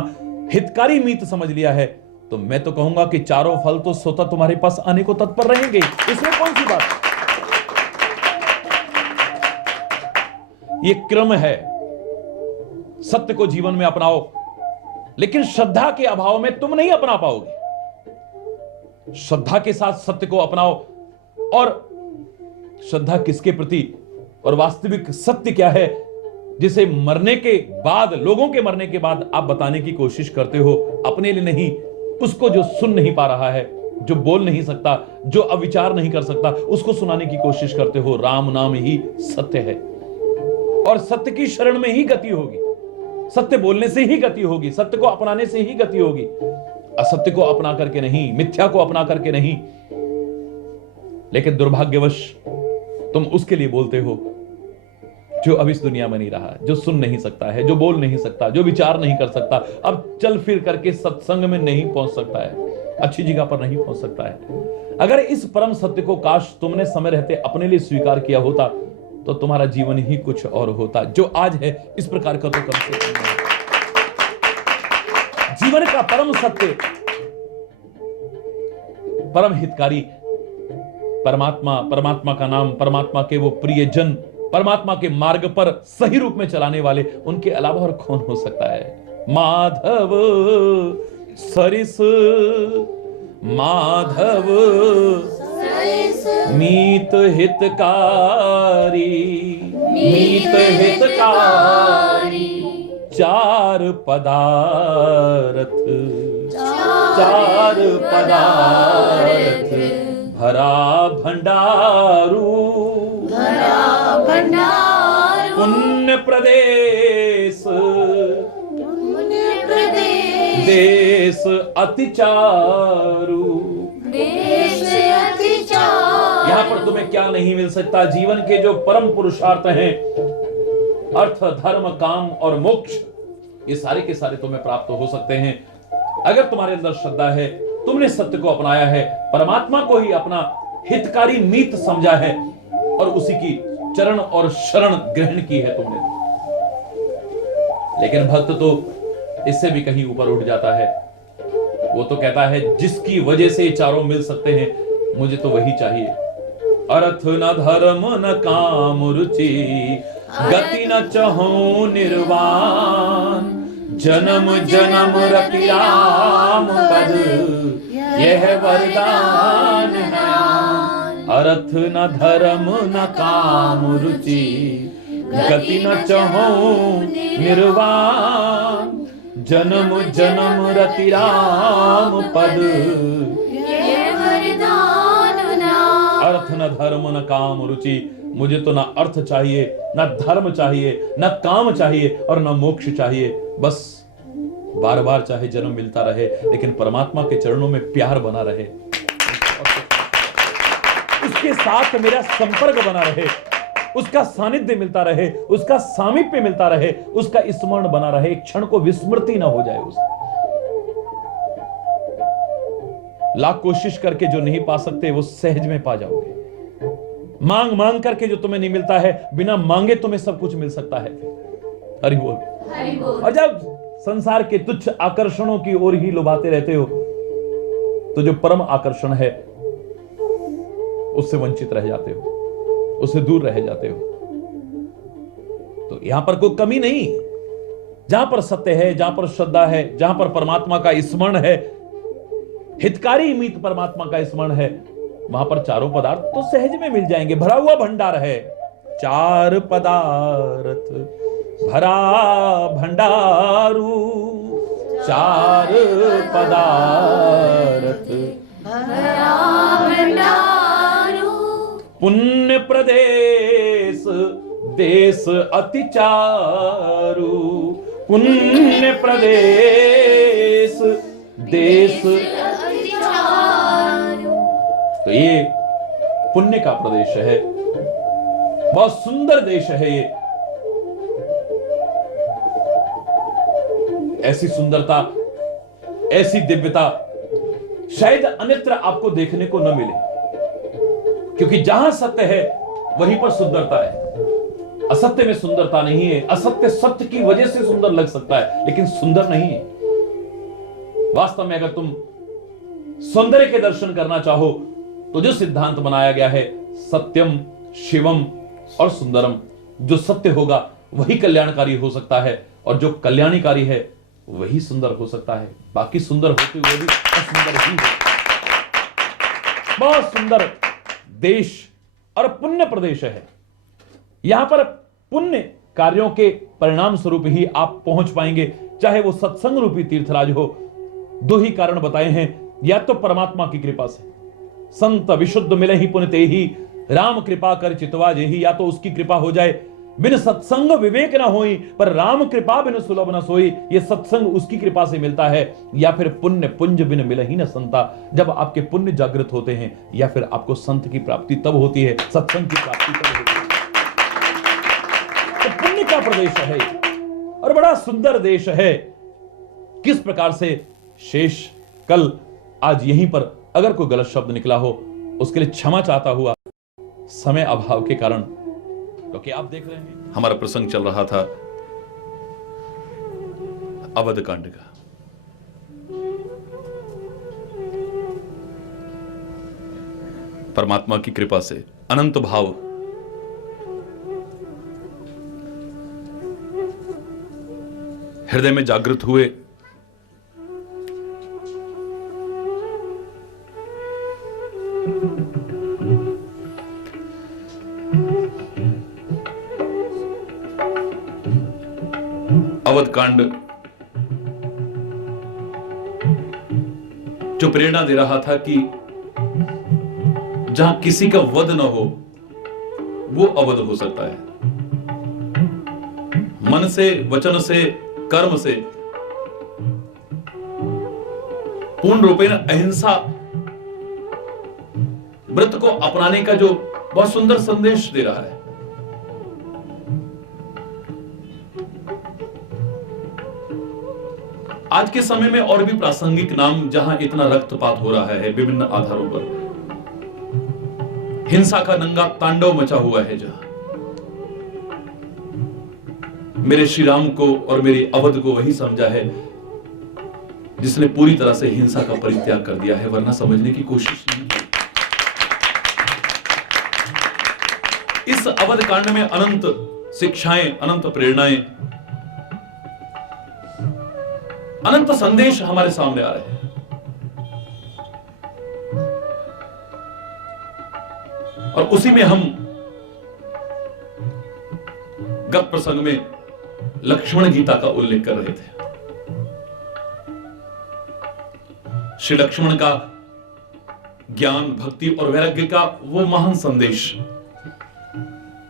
हितकारी मीत समझ लिया है, तो मैं तो कहूंगा कि चारों फल तो स्वतः तुम्हारे पास आने को तत्पर रहेंगे। इसमें कौन सी बात? ये क्रम है। सत्य को जीवन में अपनाओ, लेकिन श्रद्धा के अभाव में तुम नहीं अपना पाओगे। श्रद्धा के साथ सत्य को अपनाओ। और श्रद्धा किसके प्रति और वास्तविक सत्य क्या है, जिसे मरने के बाद, लोगों के मरने के बाद आप बताने की कोशिश करते हो, अपने लिए नहीं, उसको जो सुन नहीं पा रहा है, जो बोल नहीं सकता, जो अविचार नहीं कर सकता, उसको सुनाने की कोशिश करते हो। राम नाम ही सत्य है, और सत्य की शरण में ही गति होगी। सत्य बोलने से ही गति होगी, सत्य को अपनाने से ही गति होगी, असत्य को अपना करके नहीं, मिथ्या को अपना करके नहीं। लेकिन दुर्भाग्यवश तुम उसके लिए बोलते हो जो अब इस दुनिया में नहीं रहा, जो सुन नहीं सकता है, जो बोल नहीं सकता, जो विचार नहीं कर सकता, अब चल फिर करके सत्संग में नहीं पहुंच सकता है, अच्छी जगह पर नहीं पहुंच सकता है। अगर इस परम सत्य को काश तुमने समय रहते अपने लिए स्वीकार किया होता, तो तुम्हारा जीवन ही कुछ और होता। जो आज है इस प्रकार का तो कम से कम नहीं। जीवन का परम सत्य, परम हितकारी परमात्मा, परमात्मा का नाम, परमात्मा के वो प्रिय जन, परमात्मा के मार्ग पर सही रूप में चलाने वाले, उनके अलावा और कौन हो सकता है? माधव सरिस माधव मीत हितकारी, मीत हितकारी, चार पदार्थ चार पदार्थ भरा भंडारू पुण्य प्रदेश देश अति चारू। यहां पर तुम्हें क्या नहीं मिल सकता? जीवन के जो परम पुरुषार्थ हैं, अर्थ धर्म काम और मोक्ष, ये सारे के सारे तुम्हें प्राप्त हो सकते हैं अगर तुम्हारे अंदर श्रद्धा है, तुमने सत्य को अपनाया है, परमात्मा को ही अपना हितकारी मीत समझा है और उसी की चरण और शरण ग्रहण की है तुमने। लेकिन भक्त तो इससे भी कहीं ऊपर उठ जाता है। वो तो कहता है जिसकी वजह से ये चारों मिल सकते हैं, मुझे तो वही चाहिए। अर्थ न धर्म न काम रुचि, गति न चहु निर्वाण, जन्म जन्म रति राम पद, यह वरदान है। अर्थ न धर्म न काम रुचि, गति न चहु निर्वाण, जन्म जन्म रति राम पद, अर्थ न धर्म न काम रुचि। मुझे तो ना अर्थ चाहिए, ना धर्म चाहिए, ना काम चाहिए और ना मोक्ष चाहिए। बस बार बार चाहे जन्म मिलता रहे, लेकिन परमात्मा के चरणों में प्यार बना रहे, उसके साथ मेरा संपर्क बना रहे, उसका सानिध्य मिलता रहे, उसका सामीप्य मिलता रहे, उसका स्मरण बना रहे, एक क्षण को विस्मृति ना हो जाए उसकी। लाख कोशिश करके जो नहीं पा सकते वो सहज में पा जाओगे। मांग मांग करके जो तुम्हें नहीं मिलता है, बिना मांगे तुम्हें सब कुछ मिल सकता है। हरि बोल। और जब संसार के तुच्छ आकर्षणों की ओर ही लुभाते रहते हो, तो जो परम आकर्षण है उससे वंचित रह जाते हो, उससे दूर रह जाते हो। तो यहां पर कोई कमी नहीं। जहां पर सत्य है, जहां पर श्रद्धा है, जहां पर परमात्मा का स्मरण है, हितकारी मीत परमात्मा का स्मरण है, वहां पर चारों पदार्थ तो सहज में मिल जाएंगे। भरा हुआ भंडार है, चार पदार्थ भरा भंडारू, चार पदार्थ भरा भंडारू, पुण्य प्रदेश देश अति चारू, पुण्य प्रदेश देश। तो ये पुण्य का प्रदेश है, बहुत सुंदर देश है ये। ऐसी सुंदरता, ऐसी दिव्यता शायद अन्यत्र आपको देखने को न मिले, क्योंकि जहां सत्य है वहीं पर सुंदरता है। असत्य में सुंदरता नहीं है। असत्य सत्य की वजह से सुंदर लग सकता है, लेकिन सुंदर नहीं है। वास्तव में अगर तुम सौंदर्य के दर्शन करना चाहो तो जो सिद्धांत बनाया गया है, सत्यम शिवम और सुंदरम, जो सत्य होगा वही कल्याणकारी हो सकता है, और जो कल्याणकारी है वही सुंदर हो सकता है। बाकी सुंदर होते हुए भी असुंदर ही है। बहुत सुंदर देश और पुण्य प्रदेश है। यहां पर पुण्य कार्यों के परिणाम स्वरूप ही आप पहुंच पाएंगे, चाहे वो सत्संग रूपी तीर्थराज हो। दो ही कारण बताए हैं, या तो परमात्मा की कृपा से, संत विशुद्ध मिले ही पुण्य ते ही, राम कृपा कर चितवा जेहि। या तो उसकी कृपा हो जाए, बिन सत्संग विवेक न होई, पर राम कृपा बिन सुलभ न सोई। ये सत्संग उसकी कृपा से मिलता है। या फिर पुण्य पुंज बिन मिल ही न संता, जब आपके पुण्य जागृत होते हैं, या फिर आपको संत की प्राप्ति तब होती है, सत्संग की प्राप्ति तब होती है। तो पुण्य का प्रदेश है और बड़ा सुंदर देश है। किस प्रकार से शेष कल आज यहीं पर अगर कोई गलत शब्द निकला हो, उसके लिए क्षमा चाहता हुआ, समय अभाव के कारण, क्योंकि आप देख रहे हैं हमारा प्रसंग चल रहा था अवध कांड का। परमात्मा की कृपा से अनंत भाव हृदय में जागृत हुए। अवध कांड जो प्रेरणा दे रहा था कि जहां किसी का वध न हो वो अवध हो सकता है। मन से, वचन से, कर्म से पूर्ण रूपेण अहिंसा व्रत को अपनाने का जो बहुत सुंदर संदेश दे रहा है। आज के समय में और भी प्रासंगिक नाम, जहां इतना रक्तपात हो रहा है विभिन्न आधारों पर, हिंसा का नंगा तांडव मचा हुआ है, जहां मेरे श्री राम को और मेरी अवध को वही समझा है जिसने पूरी तरह से हिंसा का परित्याग कर दिया है, वरना समझने की कोशिश नहीं की। इस अवध कांड में अनंत शिक्षाएं, अनंत प्रेरणाएं, अनंत संदेश हमारे सामने आ रहे हैं। और उसी में हम गत प्रसंग में लक्ष्मण गीता का उल्लेख कर रहे थे। श्री लक्ष्मण का ज्ञान, भक्ति और वैराग्य का वो महान संदेश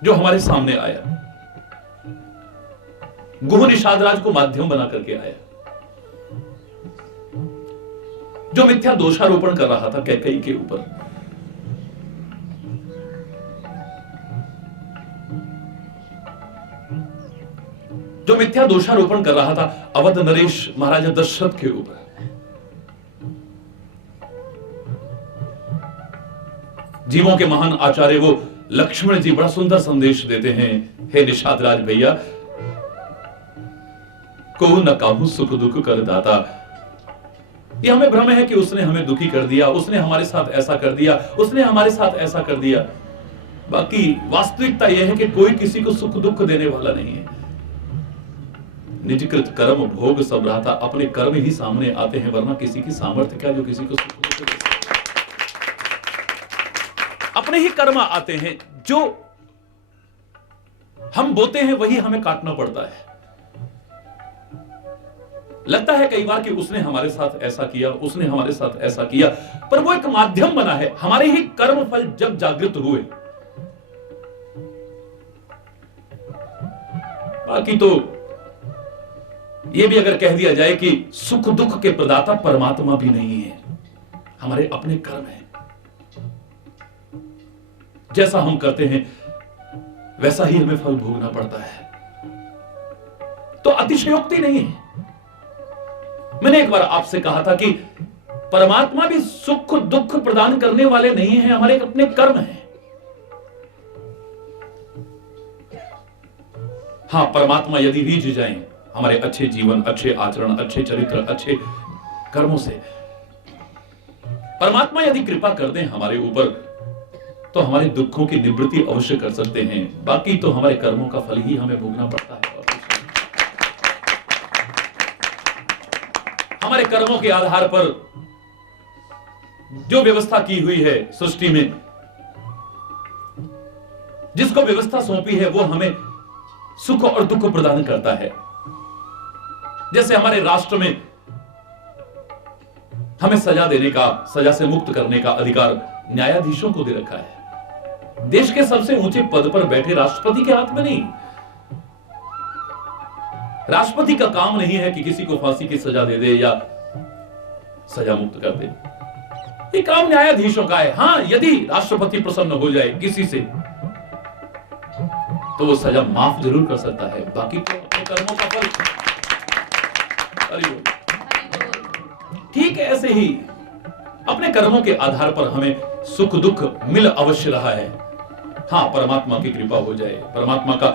जो हमारे सामने आया, गुह निषादराज को माध्यम बना करके आया, जो मिथ्या दोषारोपण कर रहा था कैकेयी के ऊपर, जो मिथ्या दोषारोपण कर रहा था अवध नरेश महाराजा दशरथ के ऊपर। जीवों के महान आचार्य वो लक्ष्मण जी बड़ा सुंदर संदेश देते हैं। हे निषादराज भैया, को न काहू सुख दुख कर दाता। ये हमें भ्रम है कि उसने हमें दुखी कर दिया, उसने हमारे साथ ऐसा कर दिया, उसने हमारे साथ ऐसा कर दिया। बाकी वास्तविकता यह है कि कोई किसी को सुख दुख देने वाला नहीं है। निजकृत कर्म भोग सब रहता, अपने कर्म ही सामने आते हैं, वरना किसी की सामर्थ्य क्या जो किसी को सुख दुख दे। अपने ही कर्म आते हैं, जो हम बोते हैं वही हमें काटना पड़ता है। लगता है कई बार कि उसने हमारे साथ ऐसा किया, उसने हमारे साथ ऐसा किया, पर वो एक माध्यम बना है। हमारे ही कर्म फल जब जागृत हुए, बाकी तो ये भी अगर कह दिया जाए कि सुख दुख के प्रदाता परमात्मा भी नहीं है, हमारे अपने कर्म हैं। जैसा हम करते हैं वैसा ही हमें फल भोगना पड़ता है। तो अतिशयोक्ति नहीं है। मैंने एक बार आपसे कहा था कि परमात्मा भी सुख दुख प्रदान करने वाले नहीं हैं, हमारे अपने कर्म हैं। हां, परमात्मा यदि रीझ जाएं हमारे अच्छे जीवन, अच्छे आचरण, अच्छे चरित्र, अच्छे कर्मों से, परमात्मा यदि कृपा कर दें हमारे ऊपर, तो हमारे दुखों की निवृत्ति अवश्य कर सकते हैं। बाकी तो हमारे कर्मों का फल ही हमें भोगना पड़ता है। हमारे कर्मों के आधार पर जो व्यवस्था की हुई है सृष्टि में, जिसको व्यवस्था सौंपी है, वो हमें सुख और दुख प्रदान करता है। जैसे हमारे राष्ट्र में हमें सजा देने का, सजा से मुक्त करने का अधिकार न्यायाधीशों को दे रखा है। देश के सबसे ऊंचे पद पर बैठे राष्ट्रपति के हाथ में नहीं। राष्ट्रपति का काम नहीं है कि किसी को फांसी की सजा दे दे या सजा मुक्त कर दे। ये काम न्यायाधीशों का है। हां, यदि राष्ट्रपति प्रसन्न हो जाए किसी से, तो वो सजा माफ जरूर कर सकता है। बाकी तो अपने कर्मों का फल। ठीक है, ऐसे ही अपने कर्मों के आधार पर हमें सुख दुख मिल अवश्य रहा है। हां, परमात्मा की कृपा हो जाए, परमात्मा का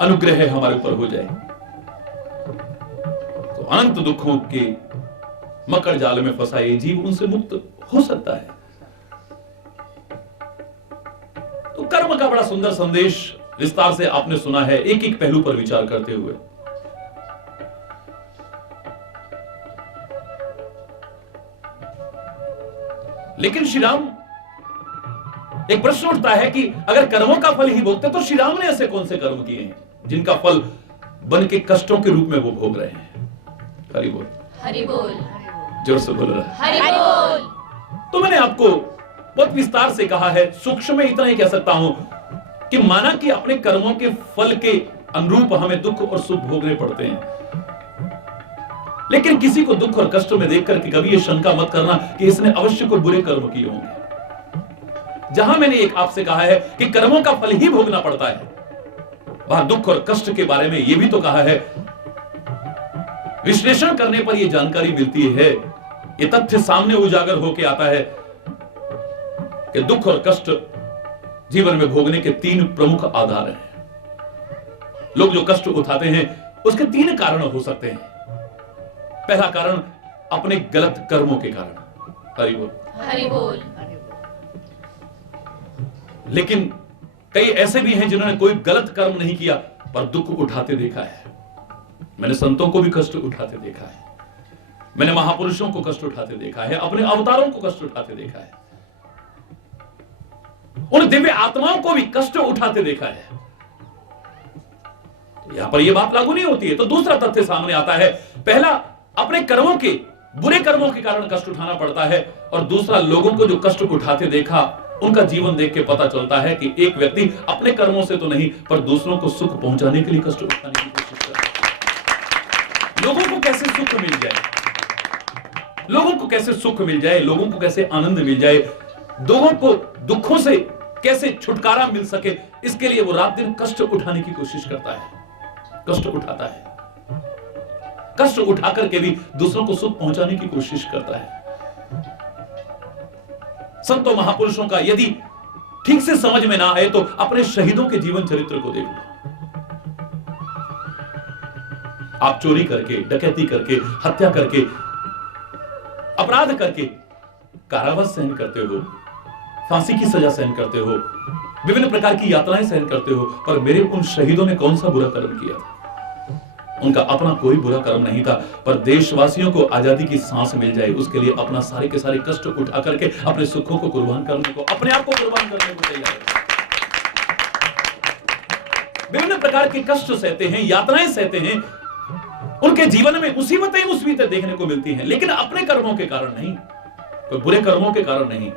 अनुग्रह हमारे ऊपर हो जाए, तो अनंत दुखों के मकर जाल में फंसा ये जीव उनसे मुक्त हो सकता है। तो कर्म का बड़ा सुंदर संदेश विस्तार से आपने सुना है, एक एक पहलू पर विचार करते हुए। लेकिन श्री राम, एक प्रश्न उठता है कि अगर कर्मों का फल ही भोगते, तो श्री राम ने ऐसे कौन से कर्म किए हैं जिनका फल बन के कष्टों के रूप में वो भोग रहे हैं? हरि बोल, हरि बोल। जोर से बोल रहा है। हरि बोल। तो मैंने आपको बहुत विस्तार से कहा है, सूक्ष्म में इतना ही कह सकता हूं कि माना कि अपने कर्मों के फल के अनुरूप हमें दुख और सुख भोगने पड़ते हैं, लेकिन किसी को दुख और कष्ट में देख करके कभी ये शंका मत करना कि इसने अवश्य कोई बुरे कर्म किए होंगे। जहां मैंने एक आपसे कहा है कि कर्मों का फल ही भोगना पड़ता है, वहां दुख और कष्ट के बारे में यह भी तो कहा है, विश्लेषण करने पर यह जानकारी मिलती है, यह तथ्य सामने उजागर होकर आता है कि दुख और कष्ट जीवन में भोगने के 3 प्रमुख आधार हैं। लोग जो कष्ट उठाते हैं उसके 3 कारण हो सकते हैं। पहला कारण अपने गलत कर्मों के कारण। हरि बोल। हरि बोल। लेकिन कई ऐसे भी हैं जिन्होंने कोई गलत कर्म नहीं किया पर दुख उठाते देखा है। मैंने संतों को भी कष्ट उठाते देखा है, मैंने महापुरुषों को कष्ट उठाते देखा है, अपने अवतारों को कष्ट उठाते देखा है, उन दिव्य आत्माओं को भी कष्ट उठाते देखा है। तो यहां पर यह बात लागू नहीं होती है। तो दूसरा तथ्य सामने आता है, पहला अपने कर्मों के, बुरे कर्मों के कारण कष्ट उठाना पड़ता है, और दूसरा लोगों को जो कष्ट उठाते देखा उनका जीवन देख के पता चलता है कि एक व्यक्ति अपने कर्मों से तो नहीं पर दूसरों को सुख पहुंचाने के लिए कष्ट उठाने की कोशिश करता है। लोगों को कैसे सुख मिल जाए, लोगों को कैसे सुख मिल जाए, लोगों को कैसे आनंद मिल जाए, लोगों को दुखों से कैसे छुटकारा मिल सके, इसके लिए वो रात दिन कष्ट उठाने की कोशिश करता है, कष्ट उठाता है, कष्ट उठाकर के भी दूसरों को सुख पहुंचाने की कोशिश करता है। संतों महापुरुषों का यदि ठीक से समझ में ना आए तो अपने शहीदों के जीवन चरित्र को देख लो। आप चोरी करके, डकैती करके, हत्या करके, अपराध करके कारावास सहन करते हो, फांसी की सजा सहन करते हो, विभिन्न प्रकार की यातनाएं सहन करते हो, पर मेरे उन शहीदों ने कौन सा बुरा कर्म किया था? उनका अपना कोई बुरा कर्म नहीं था, पर देशवासियों को आजादी की सांस मिल जाए उसके लिए अपना सारे के सारे कष्ट उठा करके अपने सुखों को कुर्बान करने को, अपने आप को कुर्बान करने को तैयार है। विभिन्न प्रकार के कष्ट सहते हैं, यातनाएं सहते हैं, उनके जीवन में मुसीबतें देखने को मिलती हैं, लेकिन अपने कर्मों के कारण नहीं, कोई बुरे कर्मों के कारण नहीं।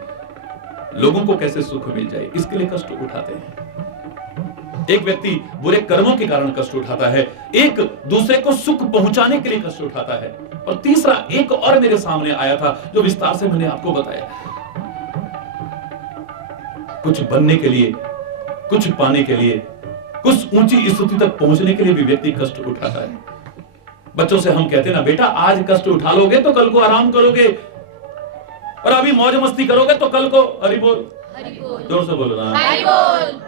लोगों को कैसे सुख मिल जाए इसके लिए कष्ट उठाते हैं। एक व्यक्ति बुरे कर्मों के कारण कष्ट उठाता है, एक दूसरे को सुख पहुंचाने के लिए कष्ट उठाता है, और तीसरा एक और मेरे सामने आया था जो विस्तार से मैंने आपको बताया। कुछ बनने के लिए, कुछ पाने के लिए, कुछ ऊंची स्थिति तक पहुंचने के लिए भी व्यक्ति कष्ट उठाता है। बच्चों से हम कहते हैं ना, बेटा आज कष्ट उठा लोगे तो कल को आराम करोगे, और अभी मौज मस्ती करोगे तो कल को हरि बोल, जोर से बोलो ना, हरि बोल।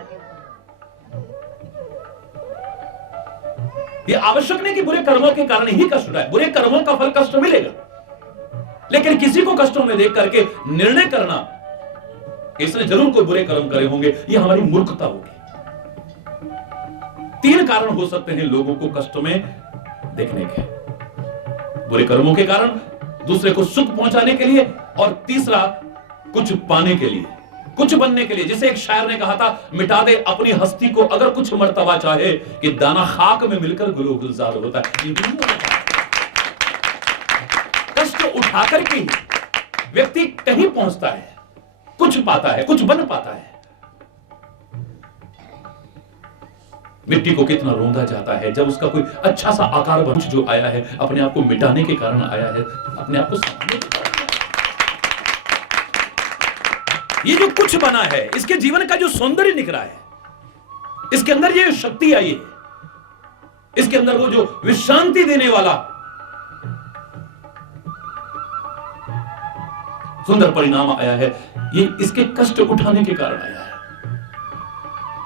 ये आवश्यक नहीं कि बुरे कर्मों के कारण ही कष्ट उठाए, बुरे कर्मों का फल कष्ट मिलेगा, लेकिन किसी को कष्टों में देख करके निर्णय करना इसने जरूर कोई बुरे कर्म करे होंगे, ये हमारी मूर्खता होगी। 3 कारण हो सकते हैं लोगों को कष्टों में देखने के, बुरे कर्मों के कारण, दूसरे को सुख पहुंचाने के लिए, और तीसरा कुछ पाने के लिए, कुछ बनने के लिए। जिसे एक शायर ने कहा था, मिटा दे अपनी हस्ती को अगर कुछ मर्तबा चाहे कि दाना खाक में मिलकर गुलजार होता है। कष्ट उठाकर के व्यक्ति कहीं पहुंचता है, कुछ पाता है, कुछ बन पाता है। मिट्टी को कितना रोंदा जाता है जब उसका कोई अच्छा सा आकार बन जो आया है, अपने आप को मिटाने के कारण आया है, अपने आप को संभालने के कारण। ये जो कुछ बना है, इसके जीवन का जो सौंदर्य निकला है, इसके अंदर ये शक्ति आई है, इसके अंदर वो जो विश्रांति देने वाला सुंदर परिणाम आया है, ये इसके कष्ट उठाने के कारण आया है।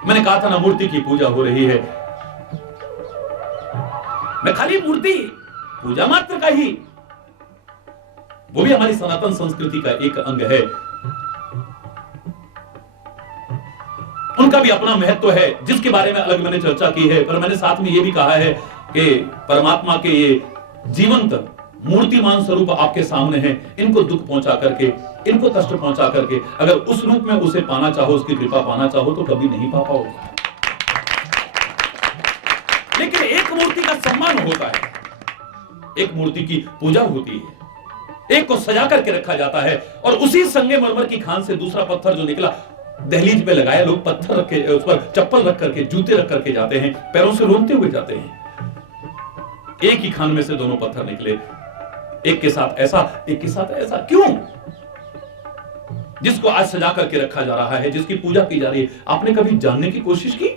मैंने कहा था ना, मूर्ति की पूजा हो रही है, मैं खाली मूर्ति पूजा मात्र का ही, वो भी हमारी सनातन संस्कृति का एक अंग है, उनका भी अपना महत्व है जिसके बारे में अलग मैंने चर्चा की है। पर मैंने साथ में यह भी कहा है कि परमात्मा के ये जीवंत मूर्तिमान स्वरूप आपके सामने हैं, इनको दुख पहुंचा करके, इनको कष्ट पहुंचा करके अगर उस रूप में उसे पाना चाहो, उसकी कृपा पाना चाहो तो कभी नहीं पा पाओगे। लेकिन एक मूर्ति का सम्मान होता है, एक मूर्ति की पूजा होती है, एक को सजा करके रखा जाता है और उसी संगमरमर की खान से दूसरा पत्थर जो निकला दहलीज पे लगाया, लोग पत्थर रख के उस पर चप्पल रख करके, जूते रख करके जाते हैं, पैरों से रोंदते हुए जाते हैं। एक ही खान में से दोनों पत्थर निकले, एक के साथ ऐसा, एक के साथ ऐसा। क्यों? जिसको आज सजा करके रखा जा रहा है, जिसकी पूजा की जा रही है, आपने कभी जानने की कोशिश की?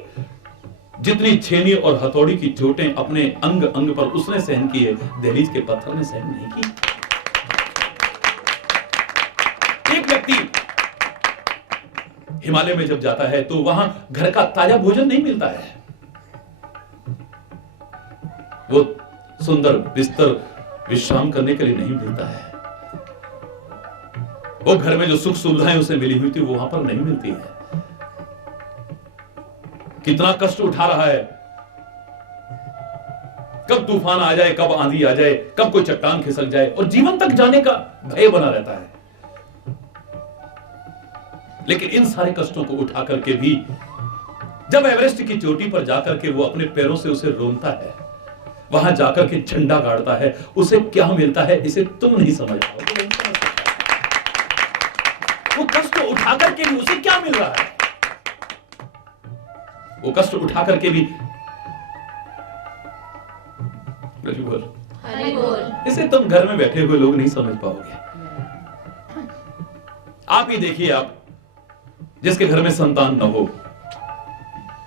जितनी छेनी और हथौड़ी की चोटें अपने अंग अंग पर उसने सहन की है, दहलीज के पत्थर ने सहन नहीं की। एक व्यक्ति हिमालय में जब जाता है तो वहां घर का ताजा भोजन नहीं मिलता है। वो सुंदर बिस्तर विश्राम करने के लिए नहीं मिलता है। वो घर में जो सुख सुविधाएं उसे मिली हुई थी वो वहां पर नहीं मिलती है। कितना कष्ट उठा रहा है, कब तूफान आ जाए, कब आंधी आ जाए, कब कोई चट्टान खिसक जाए, और जीवन तक जाने का भय बना रहता है। लेकिन इन सारे कष्टों को उठा करके भी जब एवरेस्ट की चोटी पर जाकर के वो अपने पैरों से उसे रोनता है, वहां जाकर के झंडा गाड़ता है, उसे क्या मिलता है इसे तुम नहीं समझ पाओगे। वो कष्ट उठा करके भी उसे क्या मिल रहा है? वो कष्ट उठा करके भी हरि बोल। इसे तुम घर में बैठे हुए लोग नहीं समझ पाओगे। आप ही देखिए, आप जिसके घर में संतान न हो,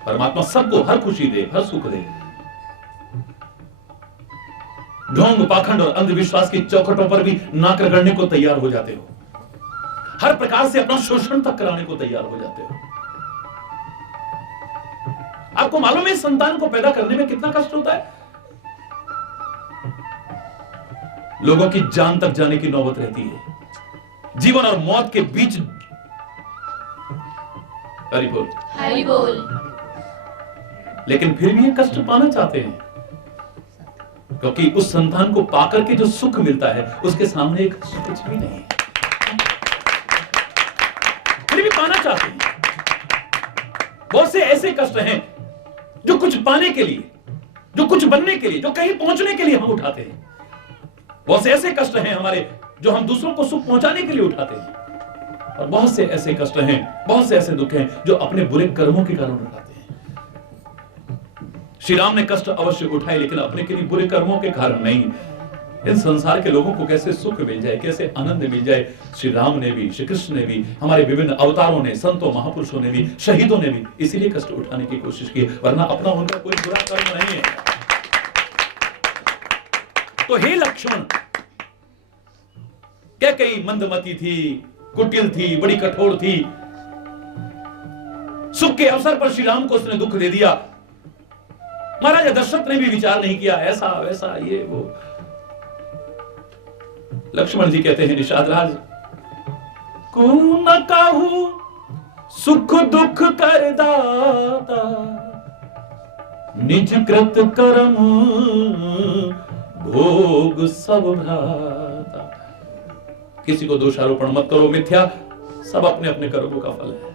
परमात्मा सबको हर खुशी दे, हर सुख दे, ढोंग पाखंड और अंधविश्वास की चौखटों पर भी नाक रगड़ने को तैयार हो जाते हो, हर प्रकार से अपना शोषण तक कराने को तैयार हो जाते हो। आपको मालूम है संतान को पैदा करने में कितना कष्ट होता है? लोगों की जान तक जाने की नौबत रहती है, जीवन और मौत के बीच। हरि बोल, हरि बोल। लेकिन फिर भी ये कष्ट पाना चाहते हैं, क्योंकि उस संतान को पाकर के जो सुख मिलता है उसके सामने एक कुछ भी नहीं है, फिर भी पाना चाहते हैं। बहुत से ऐसे कष्ट हैं जो कुछ पाने के लिए, जो कुछ बनने के लिए, जो कहीं पहुंचने के लिए हम उठाते हैं। बहुत से ऐसे कष्ट हैं हमारे जो हम दूसरों को सुख पहुंचाने के लिए उठाते हैं, और बहुत से ऐसे कष्ट हैं, बहुत से ऐसे दुख हैं जो अपने बुरे कर्मों के कारण उठाते हैं। श्री राम ने कष्ट अवश्य उठाए, लेकिन अपने के लिए बुरे कर्मों के कारण नहीं। इन संसार के लोगों को कैसे सुख मिल जाए, कैसे आनंद मिल जाए, श्री राम ने भी, श्री कृष्ण ने भी, हमारे विभिन्न अवतारों ने, संतों महापुरुषों ने भी, शहीदों ने भी इसीलिए कष्ट उठाने की कोशिश की, वरना अपना उनका कोई बुरा कर्म नहीं है। तो हे लक्ष्मण, क्या कई मंदमती थी, कुटिल थी, बड़ी कठोर थी, सुख के अवसर पर श्री राम को उसने दुख दे दिया। महाराजा दशरथ ने भी विचार नहीं किया, ऐसा वैसा ये वो। लक्ष्मण जी कहते हैं, निषाद राज को न काहू सुख दुख कर दाता, निज कृत कर्म भोग सब भ्राता। किसी को दोषारोपण मत करो, मिथ्या, सब अपने अपने कर्मों का फल है।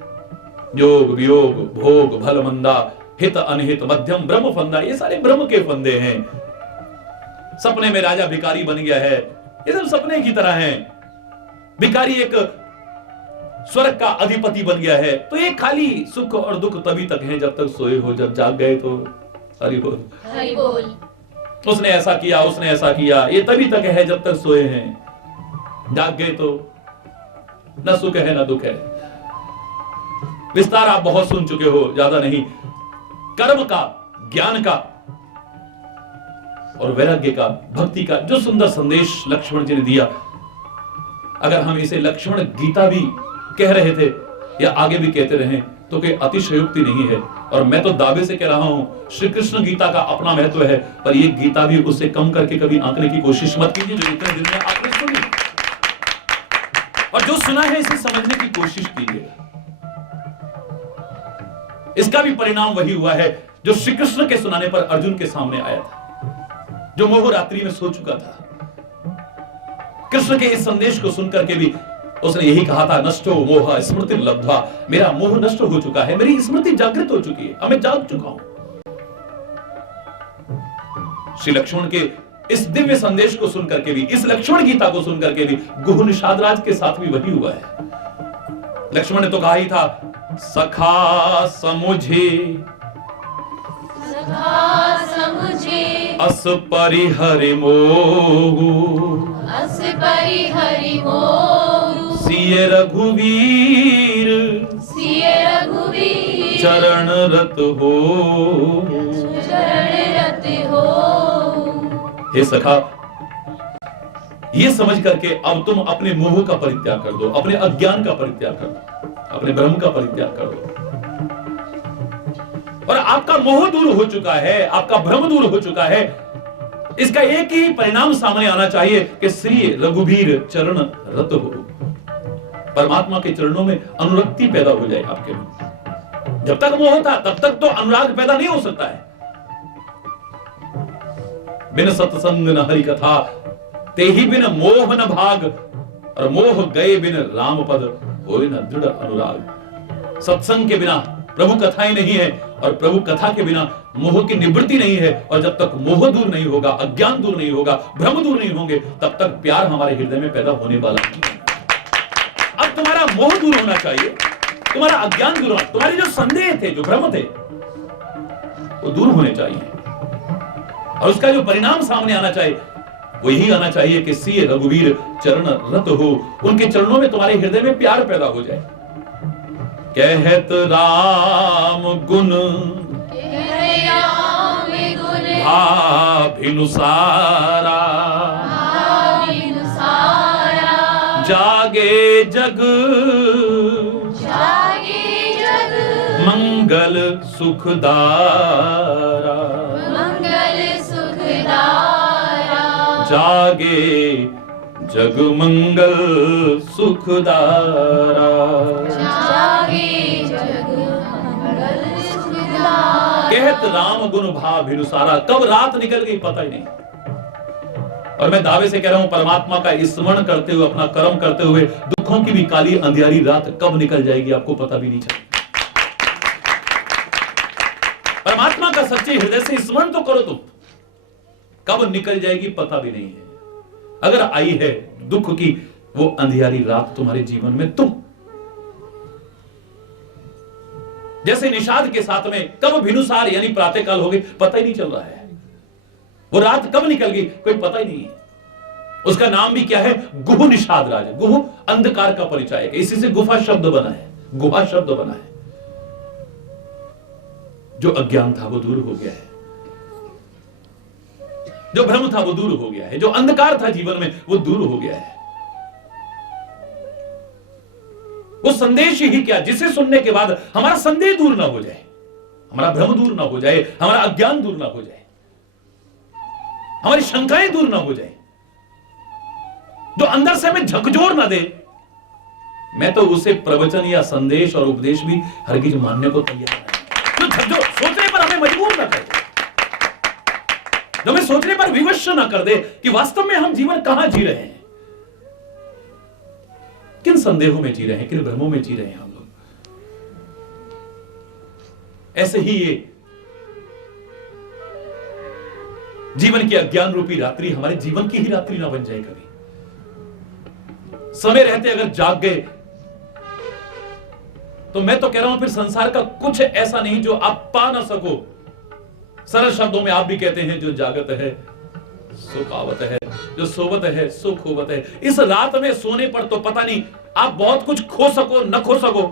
योग वियोग भोग भल मंदा, हित अनहित मध्यम ब्रह्म फंदा, ये सारे ब्रह्म के फंदे हैं। सपने में राजा भिखारी बन गया है, ये सब सपने की तरह हैं। भिखारी एक स्वर्ग का अधिपति बन गया है, तो ये खाली सुख और दुख तभी तक है जब तक सोए हो, जब जाग गए तो हरि बोल, हरि बोल। उसने ऐसा किया, उसने ऐसा किया, ये तभी तक है जब तक सोए हैं, जाग गए तो न सुख है न दुख है। विस्तार आप बहुत सुन चुके हो, ज्यादा नहीं। कर्म का, ज्ञान का और वैराग्य का, भक्ति का जो सुंदर संदेश लक्ष्मण जी ने दिया, अगर हम इसे लक्ष्मण गीता भी कह रहे थे या आगे भी कहते रहे तो कोई अतिशयोक्ति नहीं है। और मैं तो दावे से कह रहा हूं, श्री कृष्ण गीता का अपना महत्व है, पर यह गीता भी उससे कम करके कभी आंकने की कोशिश मत कीजिए जो इतने दिन में आपने सुनी, और जो सुना है इसे समझने की कोशिश कीजिए। इसका भी परिणाम वही हुआ है जो श्री कृष्ण के सुनाने पर अर्जुन के सामने आया था, जो मोह रात्रि में सो चुका था। कृष्ण के इस संदेश को सुनकर के भी उसने यही कहा था, नष्टो मोह स्मृति लब्ध्वा, मेरा मोह नष्ट हो चुका है, मेरी स्मृति जागृत हो चुकी है, अब मैं जाग चुका हूं। श्री लक्ष्मण के इस दिव्य संदेश को सुन करके भी, इस लक्ष्मण गीता को सुन करके भी गुह निषाद राज के साथ भी वही हुआ है। लक्ष्मण ने तो कहा ही था, सखा समुझे अस परिहरि मोह, सिय रघुवीर चरण रत हो। हे सखा, ये समझ करके अब तुम अपने मोह का परित्याग कर दो, अपने अज्ञान का परित्याग कर दो, अपने भ्रम का परित्याग कर दो। और आपका मोह दूर हो चुका है, आपका भ्रम दूर हो चुका है। इसका एक ही परिणाम सामने आना चाहिए कि श्री रघुवीर चरण रत हो, परमात्मा के चरणों में अनुरक्ति पैदा हो जाए आपके में। जब तक मोह था तब तक तो अनुराग पैदा नहीं हो सकता है। बिन सत्संग न हरि कथा, ते ही बिन मोह न भाग, और मोह गए बिन राम पद, होए न दृढ़ अनुराग। सत्संग के बिना प्रभु कथाएं नहीं है, और प्रभु कथा के बिना मोह की निवृत्ति नहीं है। और जब तक मोह दूर नहीं होगा, अज्ञान दूर नहीं होगा, भ्रम दूर नहीं होंगे, तब तक प्यार हमारे हृदय में पैदा होने वाला नहीं। अब तुम्हारा मोह दूर होना चाहिए, तुम्हारा अज्ञान दूर होना, तुम्हारे जो संदेह थे, जो भ्रम थे, वो दूर होने चाहिए। और उसका जो परिणाम सामने आना चाहिए वो यही आना चाहिए कि सिय रघुवीर चरण रत हो, उनके चरणों में तुम्हारे हृदय में प्यार पैदा हो जाए। कहत राम गुण भाभिनुसारा, जागे जग मंगल सुखदारा, जागे जग मंगल सुखदारा। कहत राम गुण भाभिनुसारा, कब रात निकल गई पता ही नहीं। और मैं दावे से कह रहा हूं, परमात्मा का स्मरण करते हुए, अपना कर्म करते हुए, दुखों की भी काली अंधियारी रात कब निकल जाएगी आपको पता भी नहीं चलेगा। परमात्मा का सच्चे हृदय से स्मरण तो करो, तुम कब निकल जाएगी पता भी नहीं है। अगर आई है दुख की वो अंधियारी रात तुम्हारे जीवन में, तुम जैसे निषाद के साथ में कब भिनुसार यानी प्रातःकाल हो गई पता ही नहीं चल रहा है। वो रात कब निकल गई कोई पता ही नहीं है। उसका नाम भी क्या है? गुह निषाद राज। गुह अंधकार का परिचय है, इसी से गुफा शब्द बना है, गुहा शब्द बना है। जो अज्ञान था वो दूर हो गया है, जो भ्रम था वो दूर हो गया है, जो अंधकार था जीवन में वो दूर हो गया है। वो संदेश ही क्या, जिसे सुनने के बाद हमारा संदेह दूर ना हो जाए, हमारा भ्रम दूर ना हो जाए, हमारा अज्ञान दूर ना हो जाए, हमारी शंकाएं दूर ना हो जाए, जो अंदर से हमें झकझोर ना दे, मैं तो उसे प्रवचन या संदेश और उपदेश भी हरगिज मानने को तैयार नहीं। जो झकझोर सोचने पर हमें मजबूर ना कर दे, जो हमें सोचने पर विवश ना कर दे कि वास्तव में हम जीवन कहां जी रहे हैं, किन संदेहों में जी रहे हैं, किन भ्रमों में जी रहे हैं हम लोग। ऐसे ही ये जीवन की अज्ञान रूपी रात्रि हमारे जीवन की ही रात्रि ना बन जाए कभी। समय रहते अगर जाग गए तो मैं तो कह रहा हूं फिर संसार का कुछ ऐसा नहीं जो आप पा ना सको। सरल शब्दों में आप भी कहते हैं, जो जागत है सुख आवत है, जो सोवत है सुख होवत है। इस रात में सोने पर तो पता नहीं आप बहुत कुछ खो सको न खो सको,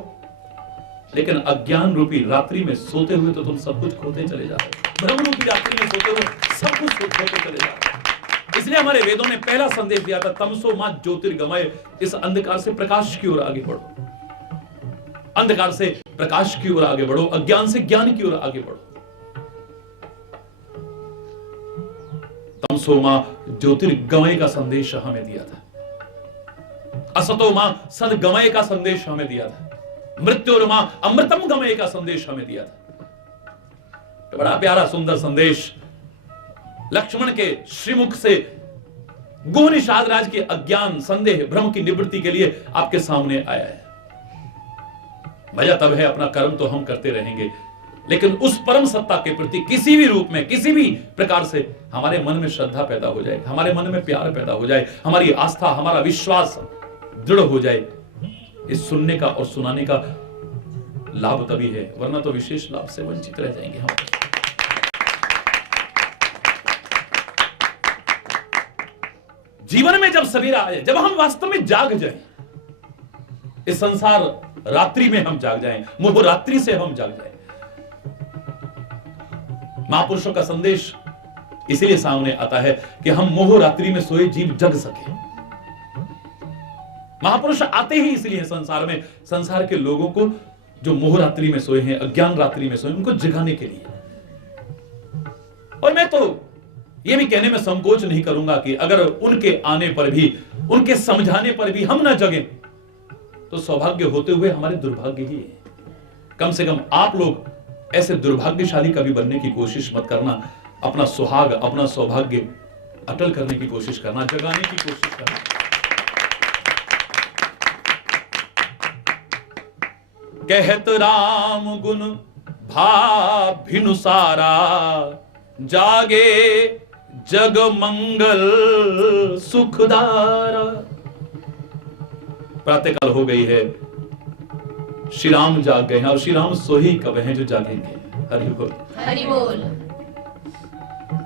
लेकिन अज्ञान रूपी रात्रि में सोते हुए तो तुम सब कुछ खोते चले जा रहे हो। भ्रम रूपी रात्रि में सोते हुए सब कुछ खोते चले जा रहे हो। इसलिए हमारे वेदों ने पहला संदेश दिया था, तमसो मां ज्योतिर्गमय। इस अंधकार से प्रकाश की ओर आगे बढ़ो, अंधकार से प्रकाश की ओर आगे बढ़ो, अज्ञान से ज्ञान की ओर आगे बढ़ो। तमसो मां ज्योतिर्गमय का संदेश हमें दिया था, असतो मां सदगमय का संदेश हमें दिया था, मृत्योर मां अमृतम गमय का संदेश हमें दिया था। तो बड़ा प्यारा सुंदर संदेश लक्ष्मण के श्रीमुख से गुह निषाद राज के अज्ञान संदेह भ्रम की निवृत्ति के लिए आपके सामने आया है। मजा तब है, अपना कर्म तो हम करते रहेंगे, लेकिन उस परम सत्ता के प्रति किसी भी रूप में, किसी भी प्रकार से हमारे मन में श्रद्धा पैदा हो जाए, हमारे मन में प्यार पैदा हो जाए, हमारी आस्था, हमारा विश्वास दृढ़ हो जाए, इस सुनने का और सुनाने का लाभ तभी है, वरना तो विशेष लाभ से वंचित रह जाएंगे हम। जीवन में जब सवेरा आए, जब हम वास्तव में जाग जाएं, इस संसार रात्रि में हम जाग जाएं, मोह रात्रि से हम जाग जाएं। महापुरुषों का संदेश इसीलिए सामने आता है कि हम मोह रात्रि में सोए जीव जग सके। महापुरुष आते ही इसलिए संसार में, संसार के लोगों को जो मोह रात्रि में सोए हैं, अज्ञान रात्रि में सोए, उनको जगाने के लिए। और मैं तो यह भी कहने में संकोच नहीं करूंगा कि अगर उनके आने पर भी, उनके समझाने पर भी हम ना जगें, तो सौभाग्य होते हुए हमारे दुर्भाग्य ही है। कम से कम आप लोग ऐसे दुर्भाग्यशाली कभी बनने की कोशिश मत करना। अपना सुहाग, अपना सौभाग्य अटल करने की कोशिश करना, जगाने की कोशिश करना। कहत राम गुण भाभिनुसारा, जागे जग मंगल सुखदारा। प्रातःकाल हो गई है, श्री राम जाग गए हैं, और श्री राम सो ही कब हैं जो जागेंगे। हरि बोल, हरि बोल।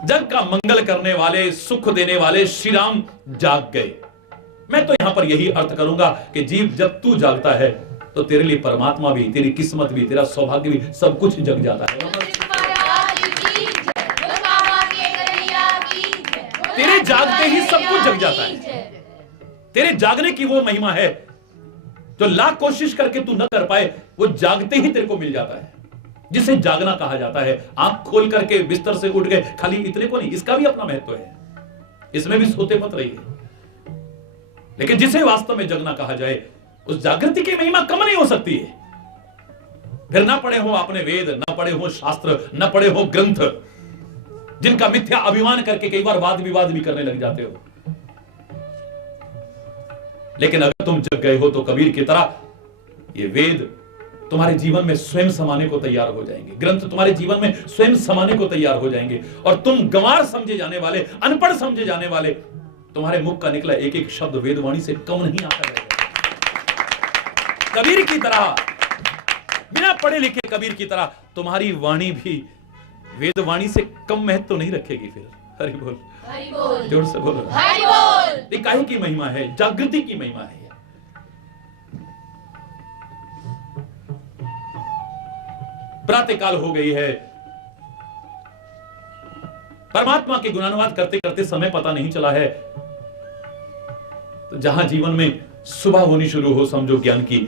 जग का मंगल करने वाले, सुख देने वाले श्री राम जाग गए। मैं तो यहां पर यही अर्थ करूंगा कि जीव जब तू जागता है तो तेरे लिए परमात्मा भी, तेरी किस्मत भी, तेरा सौभाग्य भी, सब कुछ जग जाता है। तेरे जागते ही सब कुछ जग जाता है। तेरे जागने की वो महिमा है जो लाख कोशिश करके तू न कर पाए, वो जागते ही तेरे को मिल जाता है, जिसे जागना कहा जाता है। आंख खोल करके बिस्तर से उठ गए, खाली इतने को नहीं, इसका भी अपना महत्व है, इसमें भी सोते मत रहिए। लेकिन जिसे वास्तव में जगना कहा जाए, उस जागृति की महिमा कम नहीं हो सकती है। फिर ना पढ़े हो आपने वेद, ना पढ़े हो शास्त्र, ना पढ़े हो ग्रंथ, जिनका मिथ्या अभिमान करके कई बार वाद विवाद भी करने लग जाते हो। लेकिन अगर तुम जग गए हो तो कबीर की तरह ये वेद तुम्हारे जीवन में स्वयं समाने को तैयार हो जाएंगे, ग्रंथ तुम्हारे जीवन में स्वयं समाने को तैयार हो जाएंगे, और तुम गंवार समझे जाने वाले, अनपढ़ समझे जाने वाले, तुम्हारे मुख का निकला एक एक शब्द वेदवाणी से कम नहीं आता रहेगा। कबीर की तरह, बिना पढ़े लिखे कबीर की तरह तुम्हारी वाणी भी वेदवाणी से कम महत्व तो नहीं रखेगी। फिर हरि बोल, हरि बोल, जोर से बोलो, हरि बोल। ये काहे की महिमा है? जागृति की महिमा है। प्रातःकाल हो गई है, परमात्मा के गुणानुवाद करते करते समय पता नहीं चला है। तो जहां जीवन में सुबह होनी शुरू हो, समझो ज्ञान की,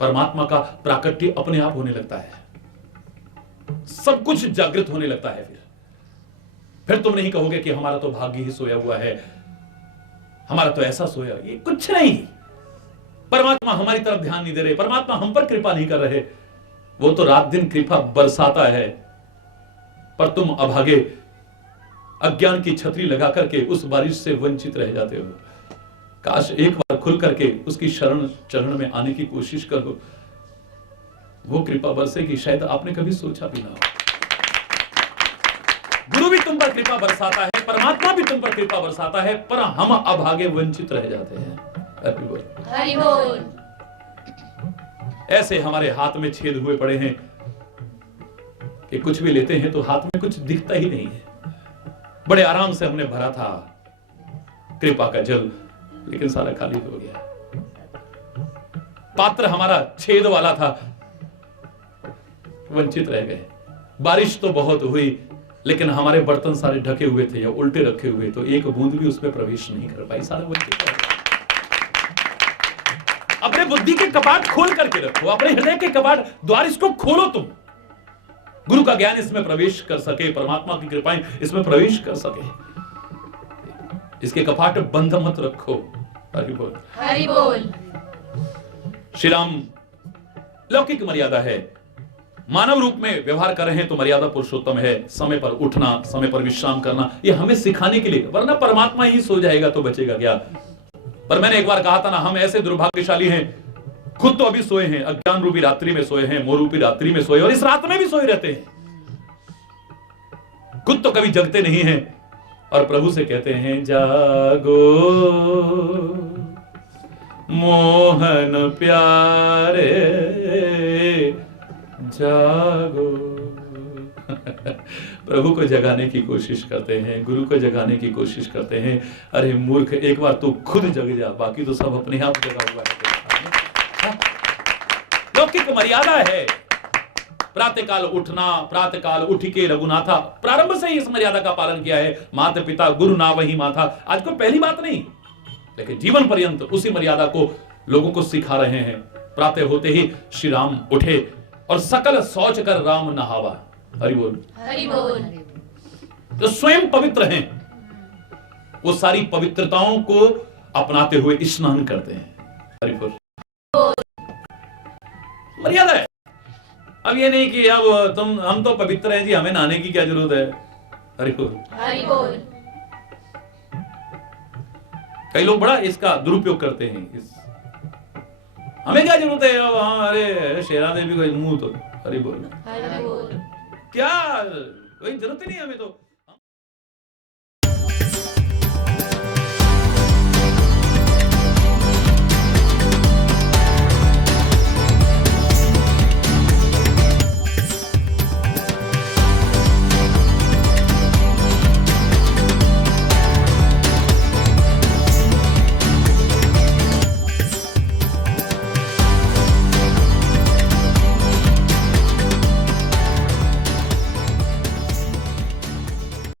परमात्मा का प्राकट्य अपने आप होने लगता है, सब कुछ जागृत होने लगता है। फिर तुम नहीं कहोगे कि हमारा तो भाग्य ही सोया हुआ है, हमारा तो ऐसा सोया, ये कुछ नहीं। परमात्मा हमारी तरफ ध्यान नहीं दे रहे, परमात्मा हम पर कृपा नहीं कर रहे। वो तो रात दिन कृपा बरसाता है, पर तुम अभागे अज्ञान की छतरी लगा करके उस बारिश से वंचित रह जाते हो। काश एक बार खुल करके उसकी शरण चरण में आने की कोशिश करो, वो कृपा बरसेगी, शायद आपने कभी सोचा भी ना हो। गुरु भी तुम पर कृपा बरसाता है, परमात्मा भी तुम पर कृपा बरसाता है, पर हम अभागे वंचित रह जाते हैं। हरि बोल, हरि बोल। ऐसे हमारे हाथ में छेद हुए पड़े हैं कि कुछ भी लेते हैं तो हाथ में कुछ दिखता ही नहीं है। बड़े आराम से हमने भरा था कृपा का जल, लेकिन सारा खाली हो गया। पात्र हमारा छेद वाला था, वंचित रह गए। बारिश तो बहुत हुई, लेकिन हमारे बर्तन सारे ढके हुए थे या उल्टे रखे हुए, तो एक बूंद भी उसमें प्रवेश नहीं कर पाई, सारा वंचित रह गए। अपने बुद्धि के कपाट खोल करके रखो, अपने हृदय के कपाट द्वार इसको खोलो तुम, गुरु का ज्ञान इसमें प्रवेश कर सके, परमात्मा की कृपाएं इसमें प्रवेश कर सके। इसके कपाट बंद मत रखो। हरि बोल, हरि बोल। श्री राम लौकिक मर्यादा है, मानव रूप में व्यवहार कर रहे हैं तो मर्यादा पुरुषोत्तम है। समय पर उठना, समय पर विश्राम करना, ये हमें सिखाने के लिए, वरना परमात्मा ही सो जाएगा तो बचेगा क्या। पर मैंने एक बार कहा था ना, हम ऐसे दुर्भाग्यशाली हैं खुद तो अभी सोए हैं, अज्ञान रूपी रात्रि में सोए हैं, मोह रूपी रात्रि में सोए, और इस रात में भी सोए रहते हैं। खुद तो कभी जगते नहीं हैं और प्रभु से कहते हैं जागो मोहन प्यारे जागो। प्रभु को जगाने की कोशिश करते हैं, गुरु को जगाने की कोशिश करते हैं। अरे मूर्ख, एक बार तू खुद जग जा, बाकी तो सब अपने आप जगा हुआ है। लौकिक मर्यादा है प्रातःकाल उठना, प्रातःकाल उठ के रघुनाथा, प्रारंभ से ही इस मर्यादा का पालन किया है। माता पिता गुरु ना वही माथा, आज कोई पहली बात नहीं, लेकिन जीवन पर्यंत उसी मर्यादा को लोगों को सिखा रहे हैं। प्रातः होते ही श्री राम उठे और सकल शौच कर राम नहावा। हरि बोल, हरि बोल। जो स्वयं पवित्र हैं वो सारी पवित्रताओं को अपनाते हुए स्नान करते हैं। हरि बोल, मर्यादा है। अब ये नहीं कि अब हम तो पवित्र हैं जी, हमें नहाने की क्या जरूरत है। हरि बोल, हरि बोल। कई लोग बड़ा इसका दुरुपयोग करते हैं। हमें क्या जरूरत है अब, हाँ अरे शेरा देवी कोई मुंह तो। हरि बोल, हरि बोल। क्या कोई जरूरत ही नहीं हमें तो।